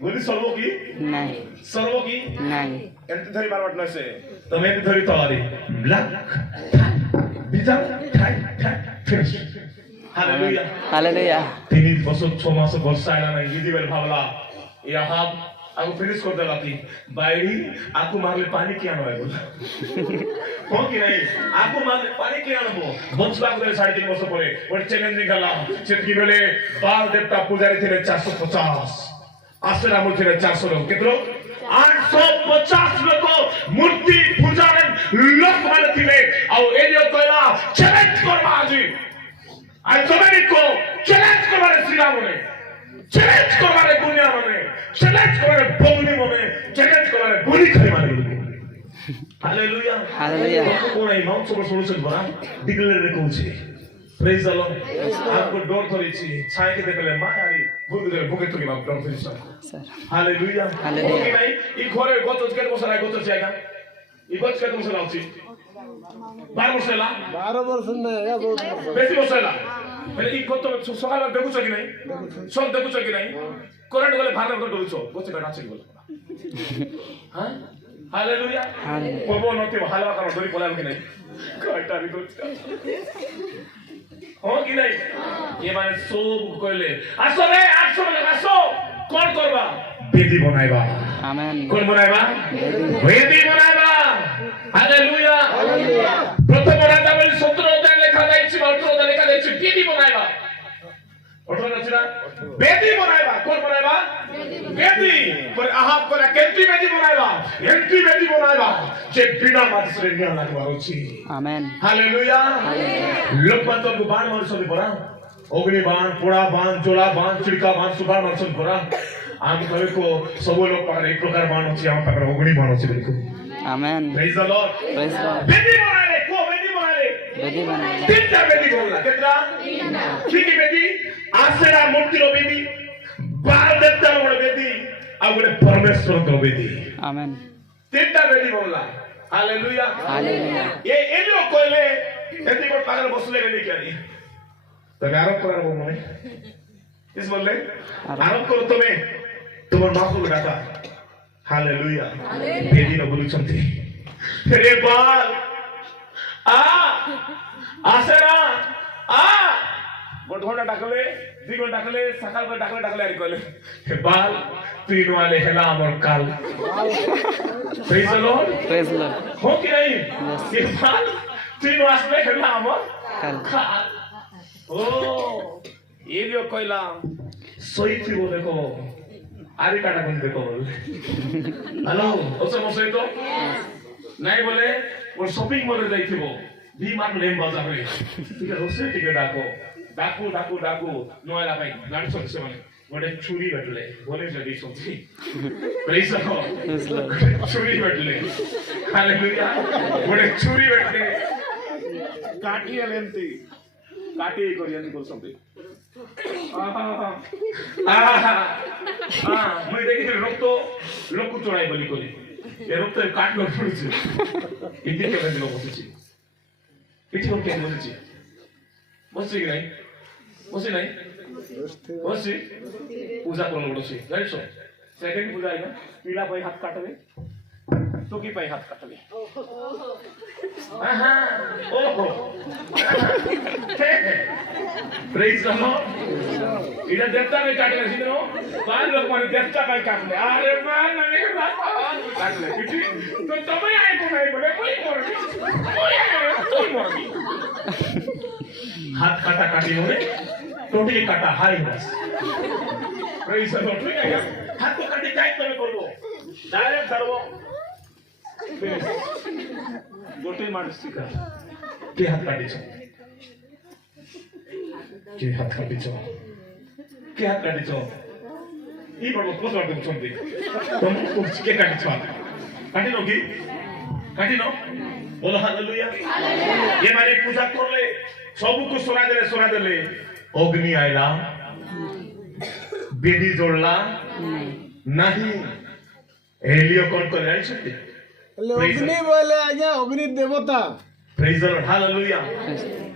গুলি সর্ব কি Nay. সর্ব কি Nay. এমতি ধরি মারবাট নছে তুমি এমতি ধরি তলারি ব্ল্যাক বিজাল ঠাই ঠাই ফিনিশ হালেলুয়া Hallelujah. 3 বছর 6 মাস বর্ষা আইলা নাই ইদিবেল ভাবলা ইয়াহাব আগু ফিনিশ করতে লাতি বাইরি আকু মারলে পানি কি আনো হয় বলা हो कि नहीं आपको मारले पानी কি আনবো বঞ্চবা করে 3.5 বছর পরে ওর চ্যালেঞ্জ গেলা সেতকি বেলে বাল দেবতা পূজারি ଥିଲେ 450 আসের আমল ଥିଲେ 400 লোক কেতলো 850 লোক মূর্তি পূজারে লোক মানে ଥିଲେ ଆଉ ଏ ଯୋ କହିଲା ଚ୍ୟାଲେଞ୍ଜ କରବା ଆଜି আই কমেডি কো চ্যালেঞ্জ করবারে শ্রীরাম মনে চ্যালেঞ্জ করবারে দুনিয়া মনে চ্যালেঞ্জ করবারে বগনি মনে চ্যালেঞ্জ করবারে বলি খাই মানে হালেলুয়া Hallelujah. কোন এই মাউন্ট সব সলিউশন বনা ডিক্লেয়ার রে কইছে প্রেজ দ্য লর্ড आपको डोर ধরেছি ছাইকে দেখলে মায়ারি বুদরে বুকে তুমি মাপ ডোর ধরেছ Sir. Hallelujah Hallelujah. ওকে নাই এই ঘরে গত কেতে বছর আগে গত জায়গা এই গত কেতে বছর আছি 12 বছর হলা 12 ବର୍ଷ ନାହିଁ ବହୁତ বেশি বছর হলা মানে এই কত সকাল দেখুছ কি নাই সব দেখুছ কি নাই করেন্ট গলে ভারে মত ডরুছ বসে বেটা আছে বলে হ্যাঁ হালেলুয়া Hallelujah. পবন নতে হালবা কারণ ধরি পলাম কি নাই কয়টা রি করছ ও কি নাই এ মানে সব কইলে আসো রে আসো আসো কোন করবা বেদি বনাইবা Amen. কোন বনাইবা বেদি বনাইবা হালেলুয়া প্রথম রাজা বলি 17 অধ্যায় লেখা যাইছে 18 অধ্যায় লেখা যাইছে বেদি বনাইবা 18 আছে না বেদি বনাইবা কোন বনাইবা বেদি পরে আহাব করে কেন্টি বেদি বনাইবা এন্টি বেদি বনাইবা যে বিনা মাত্রে নিয়া লাগবা হচ্ছে Amen. হালেলুয়া লোকমান তো বাণ মারছবি পড়া অগ্নি বাণ পোড়া বাণ জোড়া বাণ চিড়কা বাণ সুবা মারছবি পড়া আমি কইকো সব লোক পারে এই প্রকার বাণ আছে আমার পারে অগ্নি বাণ আছে বিলকুল Amen. Praise the Lord Praise the Lord. বেদি বনাইলে কো বেদি বনাইলে Bedi banana. তিনটা বেদি বললা কেতরা কি কি বেদি আশেরা মূর্তির বেদি বার দেবতার বড় বেদি আর বড় পরমেশ্বর বেদি Amen. তিনটা বেদি বললা হালেলুয়া Hallelujah. এই লোক কইলে এতে কোন পাগল বসলে বেদি কি আনি তবে আরোপ করার মনে কিস বললে আরোপ করো তুমি তোমার মাকে ডাকা হালেলুয়া বেদি না বলুছন্তি রে বাল আসেনা গোট ঘন্টা ডাকলে 2 ঘন্টা ডাকলে সকাল করে ডাকলে আর কইলে বাল তুই নলে হেলা আমার কাল praise the Lord Praise the Lord. हो कि नहीं ये बाल তুই নো আসলে হেলা আমার কাল। কাল ও ये जो কইলা সইতি বলে কো আরে কাটা কোন দেখো হ্যালো ওসব মশাই তো নাই বলে ওর শপিং মলে যাইতিব ভি মার্ট লেম বাজারে ঠিক আছে ওসে টিকে ডাকো নয়লা ভাই গাড়ি চলছে মানে ওটা চুরি বেটলে বলে যদি সত্যি praise the Lord Praise the Lord. চুরি বেটলে হালেলুয়া ওটা চুরি বেটলে କାଟି ଏମିତି কাটি করি আমি করছতে আহা মই দেখি রক্ত চড়াই বলি করি এ রক্ত কাটলো পড়েছে এদিকে বেঁধে বসেছি পিঠে করতে বসেছি বসছি কি নাই বসি নাই বসছি পূজা করলো বসছি জানিস সেকেন্ড পূজা আইনা পিলা পাই হাত কাটবে তো কি পাই হাত কাটবে আহা ওহো প্রেজ দ্য লর্ড এটা দেবতা নে কাটলে সিনো পাঁচ লোক মানে দেবতা কাই কাটলে আরে মান আমি কাটলে পিঠি তো তুমি আই কোনাই বলে কই করবি তুই মরবি हाथ काटा काटी होने टोटी काटा हाई बस प्रेज द लॉर्ड ठीक है हाथ को काटी टाइट में कर दो डायरेक्ट धरबो गोटे मारसी का के हाथ काटी छो के हाथ काटी छो ई बड़ो कोस बार तुम छंदी तुम कुछ के काटी छो काटी नो की काटी नो बोलो हालेलुया ये मारे पूजा करले सब को सुना देले अग्नि आइला बेदी जोड़ला नहीं एलियो कौन को जानि छथि अग्नि बोले आज्ञा अग्नि देवता praise the Lord hallelujah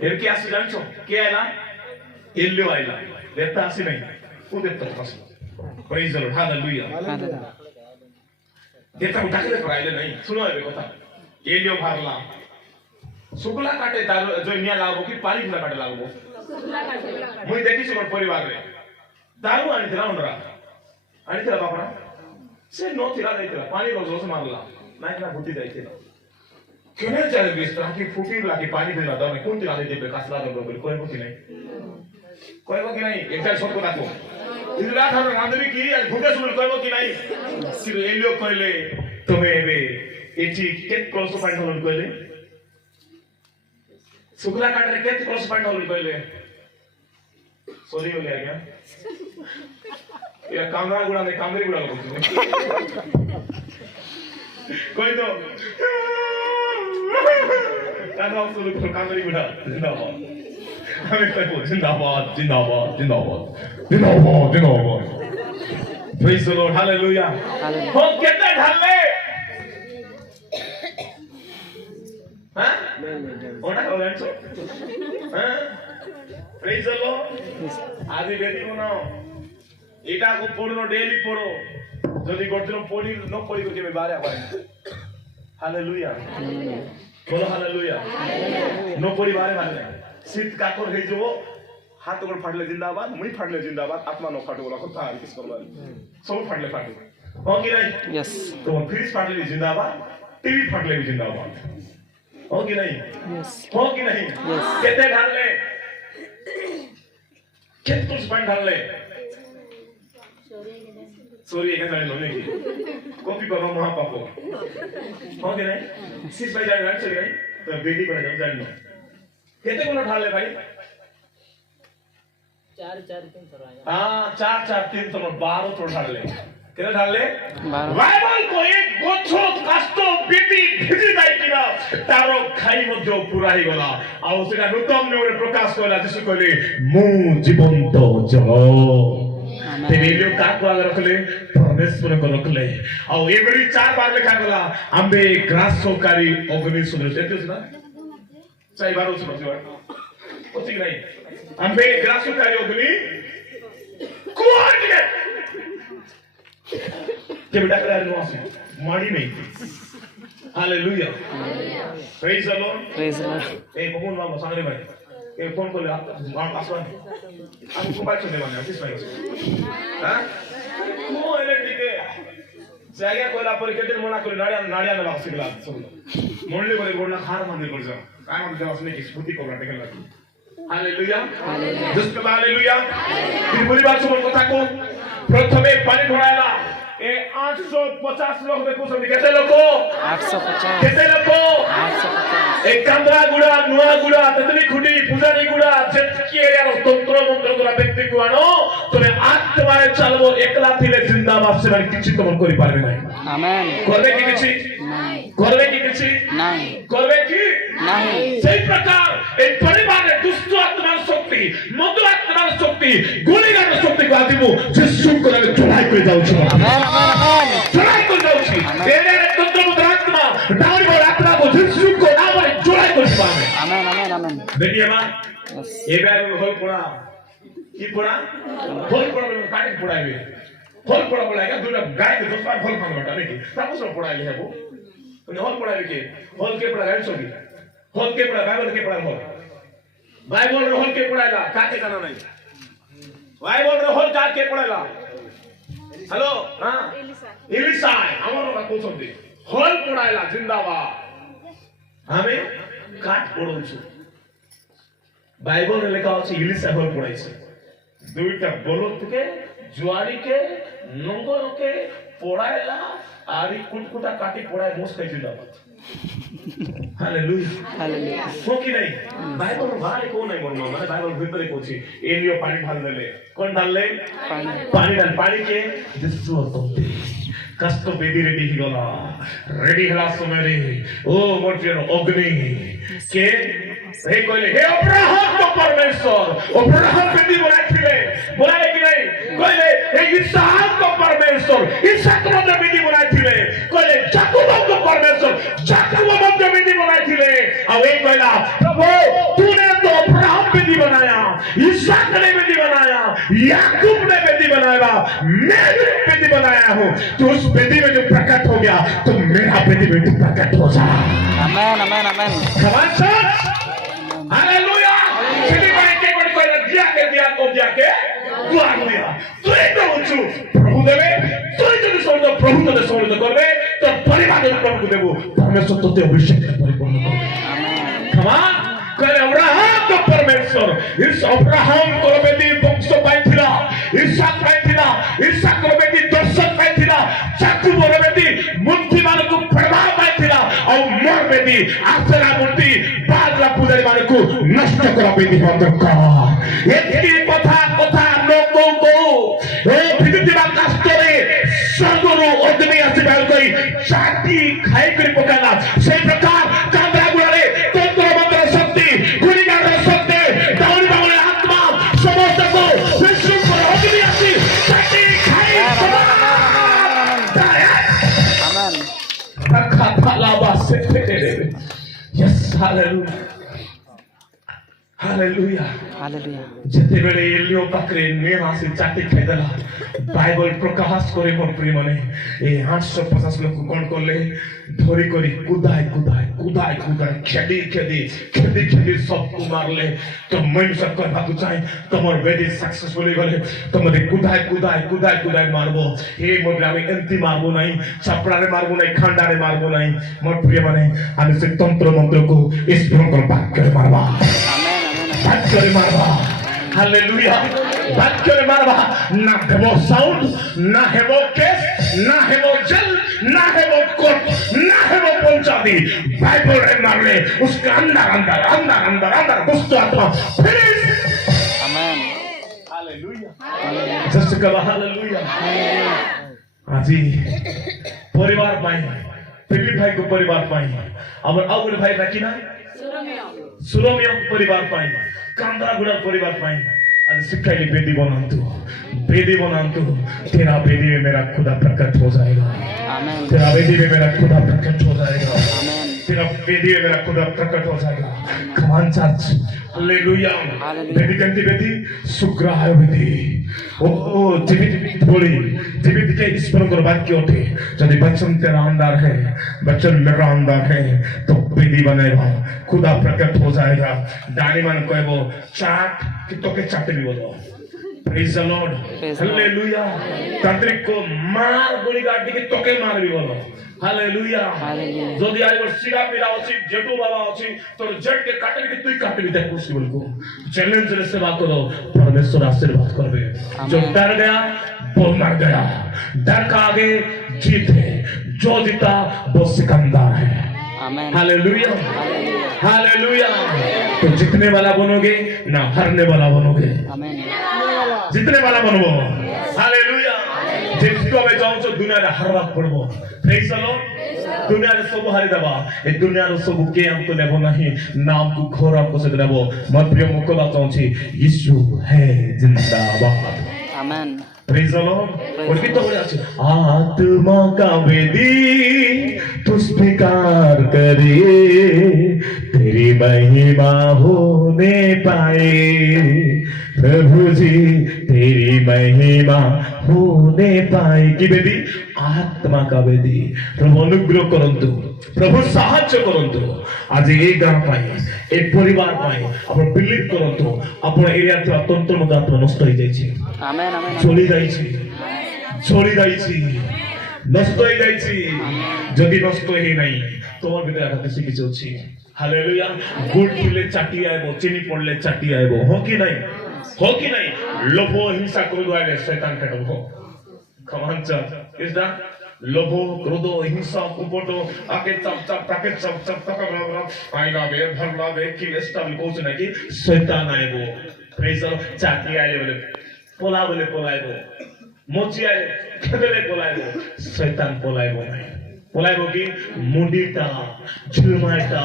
L के आसी जानछो के आइला एलियो आइला देवता आसी नहीं वो देवता आसी प्रेज द लॉर्ड हालेलुया देवता उठाके पर आइले नहीं सुनो ए कथा एलियो भारला शुक्ला काटे जो निया लागबो कि पानी फुला काटे लागबो मुई देखि छु परिवार रे दारू आनिथिला उनरा आनिथिला बापरा से नो थिला दैथिला पानी रो जोस मारला नाइना भूति दैथिला केने चले बिस ताकि फुटी लागी पानी देला दाउने कोन थिला दैथे कासला दो बोल कोइ भूति नहीं एकटा सब को राखो इला थारो रांदरी की भूते सुन कहबो कि नहीं सिर एलियो कहले तमे एबे एठी केत क्रोस पॉइंट होल कहले शुक्ला काटरे केत क्रोस पॉइंट होल कहले सॉरी बोले आज्ञा या कामरा गुड़ा में कामरी गुड़ा बोलते कोई तो कामरा सुन को कामरी गुड़ा जिंदाबाद हमें कोई बोल जिंदाबाद प्रेज द लॉर्ड हालेलुया हो कितने ढाले हां ओटा हो लेंसो हां प्रेज द लॉर्ड आज बेटी बनाओ एटा को पढ़नो डेली पढ़ो जदी करदिनो पढ़ी न पढ़ी को केबे बारे आबाय हालेलुया बोलो हालेलुया न पढ़ी बारे माने शीत काकर हे जो हाथ गोड़ फाटले जिंदाबाद मुई फाटले जिंदाबाद आत्मा न फाटो बोला कथा किस करबा सब फाटले हो कि नहीं यस तो फ्रिज फाटले जिंदाबाद टीवी फाटले भी जिंदाबाद हो कि नहीं यस हो कि नहीं कितने ढालले कित कुछ पॉइंट ढालले सॉरी एक जाने लोने की कॉपी बाबा महापापो हो कि नहीं सिस भाई जाने चले गई तो बेटी को जब जान लो कितने को ढालले भाई 4-4-3 तो 12 तो ढालले कितने ढालले बाइबल को एक गोछो कास्तो बेटी भिजी जाई किना तारो खाई मध्य पुरा ही गला आ सेटा नूतन ने प्रकाश कला जिसु कहले मु जीवंत जल तेलियो काको आगे रखले परमेश्वर को रखले आ एवरी 4 बार लिखा गला आंबे ग्रासकारी अग्नि सुंदर सेते ना 4 बार उस बच्चे ओती नहीं आंबे ग्रासकारी अग्नि कोआर्डिनेट के बेटा करा नो आसे माड़ी नहीं hallelujah praise the Lord praise the Lord ए बबन बाबा सांगले भाई ए फोन को ले आसवान আমি মোবাইল চলে মানে আসিস ভাই হ্যাঁ কো ইলেকট্রিকে জায়গা কইলা পরে কেদিন মনা করে নাড়িয়া না বাসিলা শুনলো মনলে বলে গোড়না খার মানে করছ কার মধ্যে দেওয়া শুনে কি স্ফুটি করা দেখেন লাগি হালেলুয়া হালেলুয়া হালেলুয়া তুমি পরিবার সব কথা কো প্রথমে পানি ঢোড়াইলা ए 850 लोग में कुछ कितने लोग 850 कितने लोग 850 एक कांद्रा गुड़ा नुआ गुड़ा ततली खुडी पूजारी गुड़ा जेतकी एरिया रो तंत्र मंत्र गुड़ा व्यक्ति को आनो तोरे आत्माए चलबो एकला थिले जिंदाबाद से माने किछि तमन करि पारबे नै आमेन करबे कि किछि करबे कि किछि नहीं करबे कि नहीं সেই প্রকার এই পরিবারে দুষ্ট আত্মার শক্তি মধু আত্মার শক্তি গুলিগার শক্তি को आदिमु যিশু করে চড়াই করে যাଉଛି आमेन आमेन चढ़ाई को जाऊँगी तेरे तंत्र आत्मा डाउन पर आत्मा को जिसु को नाम में चढ़ाई को पावे आमेन आमेन आमेन देखिए मां ये बार होल पड़ा की पड़ा होल पड़ा में काटे पड़ाएंगे होल पड़ा पड़ाएगा दूसरा गाय के 10 बार होल मांग बेटा नहीं सब सब पड़ाएंगे है वो होल पड़ाएंगे होल के पड़ा गाय सोगी होल के पड़ा बाइबल के पड़ा होल बाइबल रे होल के पड़ाएगा काटे जाना नहीं बाइबल रे होल का के पड़ाएगा हेलो हां एलिसा আমার কথা কোচন্দি হল পড়াইলা জিন্দাবাদ আমি কাট পড়ুছু বাইবেল লেখা আছে ইলিশা হল পড়াইছে দুইটা বলদকে জুয়ারিকে নঙ্গলকে পড়াইলা আর কুটকুটা কাটি পড়ায় মোস খাইছিল হালেলুয়া কো কি নাই বাইবেল ভাই কো নাই বললো মানে বাইবেল ভিতরে কোছি এলিও পানি ঢাল দিলে কোন ঢাললে পানি ঢাল পানিকে দিসু তোতে কষ্ট বেদি রেডি হিগলা রেডি হলা সমୟରେ ও মোর প্রিয় অগ্নি কে হে কইলে হে অব্রাহাম তো পরমেশ্বর অব্রাহাম বেদি বলাইছিলে বলাইলে কি নাই কইলে হে ইসাক তো পরমেশ্বর ইসাক মধ্যে বেদি বলাইছিলে কইলে যাকব তো পরমেশ্বর যাকব মধ্যে বেদি বলাইছিলে আর এই কইলা প্রভু तूने तो अब्राहम बेदी बनाया इसहाक ने बेदी बनाया याकूब ने बेदी बनाया मैं भी बेदी बनाया हूं तो उस बेदी में जो प्रकट हो गया तो मेरा बेदी में भी प्रकट हो जा Amen, amen, amen. come on church hallelujah city भाई के कोई दिया के दुआ दिया तू तो उचु प्रभु देवे तू যদি শোনো প্রভু তোকে শোনিত করবে তোর পরিবারের প্রভু দেব परमेश्वर তোতে অভিষেক পরিপূর্ণ করবে come on कल अब्राहम तो परमेश्वर इस अब्राहम को बेदी वंश पाइथिला इसहाक पाइथिला इसहाक को बेदी दर्शन पाइथिला याकूब को बेदी मूर्ति मान को प्रभाव पाइथिला और मोर बेदी आसरा मूर्ति बादला पूजारी मान को नष्ट करा बेदी बंधक एतकी कथा कथा लोक को ए विद्युतिमा कास्तरे स्वर्गरु अग्नि आसी बाल करी चाटी खाई करी पकाला से प्रकार कांद्रा गुड़ारे तंत्र मंत्र शक्ति गुणिगार शक्ति दाउरी बाबुले आत्मा समस्त को विश्व पर अग्नि आसी चाटी खाई Amen. खाता लाबा से यस हालेलुया हालेलुया Hallelujah. যেতেবেলে এলিও পাকরে নে হাসি চাটি খাইদেলা বাইবেল প্রকাশ করে মোর প্রিয় মানে এই 850 লোক কোন করলে ধরি করি কুদায় কুদায় কুদায় কুদায় খেদি খেদি খেদি খেদি সব মারলে তো মনুষ্য করবাকু চাই তোমার বেদি সাকসেসফুলি গলে তোমারে কুদায় কুদায় কুদায় কুদায় মারবো হে মোর আমি এন্তি মারবো নাই চাপড়ারে মারবো নাই খান্ডারে মারবো নাই মোর প্রিয় মানে আমি সে তন্ত্র মন্ত্রকু স্প্রঙ্কল বাক্যরে মারবা বাক্যরে মারবা हालेलुया বাক্যরে মারবা না দেব সাউন্ড না হেব কেস না হেব জেল না হেব কোর্ট না হেব পঞ্চায়েত বাইবেলে মারলে उसका अंदर अंदर अंदर अंदर अंदर दुष्ट आत्मा फिनिश Amen. हालेलुया जस्ट कहा हालेलुया আজি পরিবার পাই ফিলিপ ভাই को परिवार पाई আমার আউল ভাই নাকি না সুরমিয় পরিবার পাই কান্দাগুড়া পরিবার পাই आज सिखाइले बेदी बनांतु तेरा बेदी में मेरा खुदा प्रकट हो जाएगा Amen. तेरा बेदी में मेरा खुदा प्रकट हो जाएगा Amen. तेरा बेदी में मेरा खुदा प्रकट हो जाएगा come on church hallelujah Hallelujah. Bedi कंती बेदी सुग्राह बेदी ओ जीवित बोली जीवित के स्मरण कर वाक्य उठे यदि वचन तेरा अंदर है वचन मेरा अंदर है तो बेदी बनेगा खुदा प्रकट हो जाएगा दानी मान कहबो चाट कि तोके चाटली बोलो प्रेज द लॉर्ड हालेलुया तांत्रिक को मार गोली काट के तोके मारबी बोलो हालेलुया Hallelujah. যদি আইবো সিগা পিলা আছে জেঠু বাবা আছে তোর জেট के काटले कि তুই काटबी देख पॉसिबल को चैलेंज से सेवा करो परमेश्वर आशीर्वाद करबे जो डर गया वो मर गया डर का आगे जीत है जो जीता वो सिकंदर है Amen. Hallelujah Hallelujah. हालेलुया तो जीतने वाला बनोगे ना हारने वाला बनोगे Amen. जीतने वाला बनबो हालेलुया जिसको मैं जाऊं तो दुनिया रे हरवा पड़बो प्रेज द लॉर्ड दुनिया रे सब हारि दबा ए दुनिया रे सब के हमको नेबो नहीं नाम को घोर हमको से नेबो मत प्रिय मुकला चाहूची यीशु है जिंदाबाद Amen. प्रेज द लॉर्ड और की तो बोले आत्मा का वेदी तू स्वीकार करे तेरी महिमा होने पाए प्रभु जी तेरी महिमा होने पाए की वेदी आत्मा का वेदी प्रभु अनुग्रह करंतु प्रभु साहाय्य करंतु आज ए गां पाई ए परिवार पाई आपण बिलीव करंतु आपण एरिया तो तंत्र मत आत्मा नष्ट हो जाईछि Amen. Amen. চলে যাইছি নষ্ট হয়ে যাইছি যদি নষ্ট হই নাই তোমার ভিতরে একটা কিছু কিছু আছে ହାଲେଲୁୟା ଗୁଡ ପିଲେ ଚାଟି ଆଇବ ଚିନି ପଡଲେ ଚାଟି ଆଇବ ହଁ କି ନାହିଁ ଲୋଭ ହିଂସା କ୍ରୋଧ ଆଇଲେ Shaitaan କାଟବ come on church is that লোভ ক্রোধ হিংসা কুপট আকে চপ চপ তাকে চপ চপ তাকে আইনা বে ভরলা বে কি স্টাইল কোচ নাকি শয়তান আইব প্রেজ চাকরি আইলে বলে পলাইব মোচি আইলে খেদলে পলাইব শয়তান পলাইব কি মুন্ডিটা ঝুলমাইটা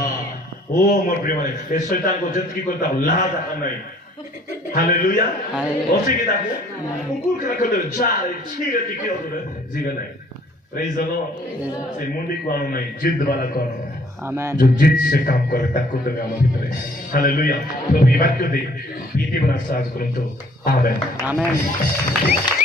ও মোর প্রিয় মানে এই শয়তানকে যেতকি করতে লাজ আকা নাই हालेलुया ओसे के दाको कुकुर के रखो दे जा छीरे के के होतो जीगा नहीं प्रेज द लॉर्ड से मुंडी को आनो नहीं जिद वाला करो आमेन जो जिद से काम करे ताको तो हम भीतर हालेलुया तो ये बात को दे इति बना साज करूं तो आमेन आमेन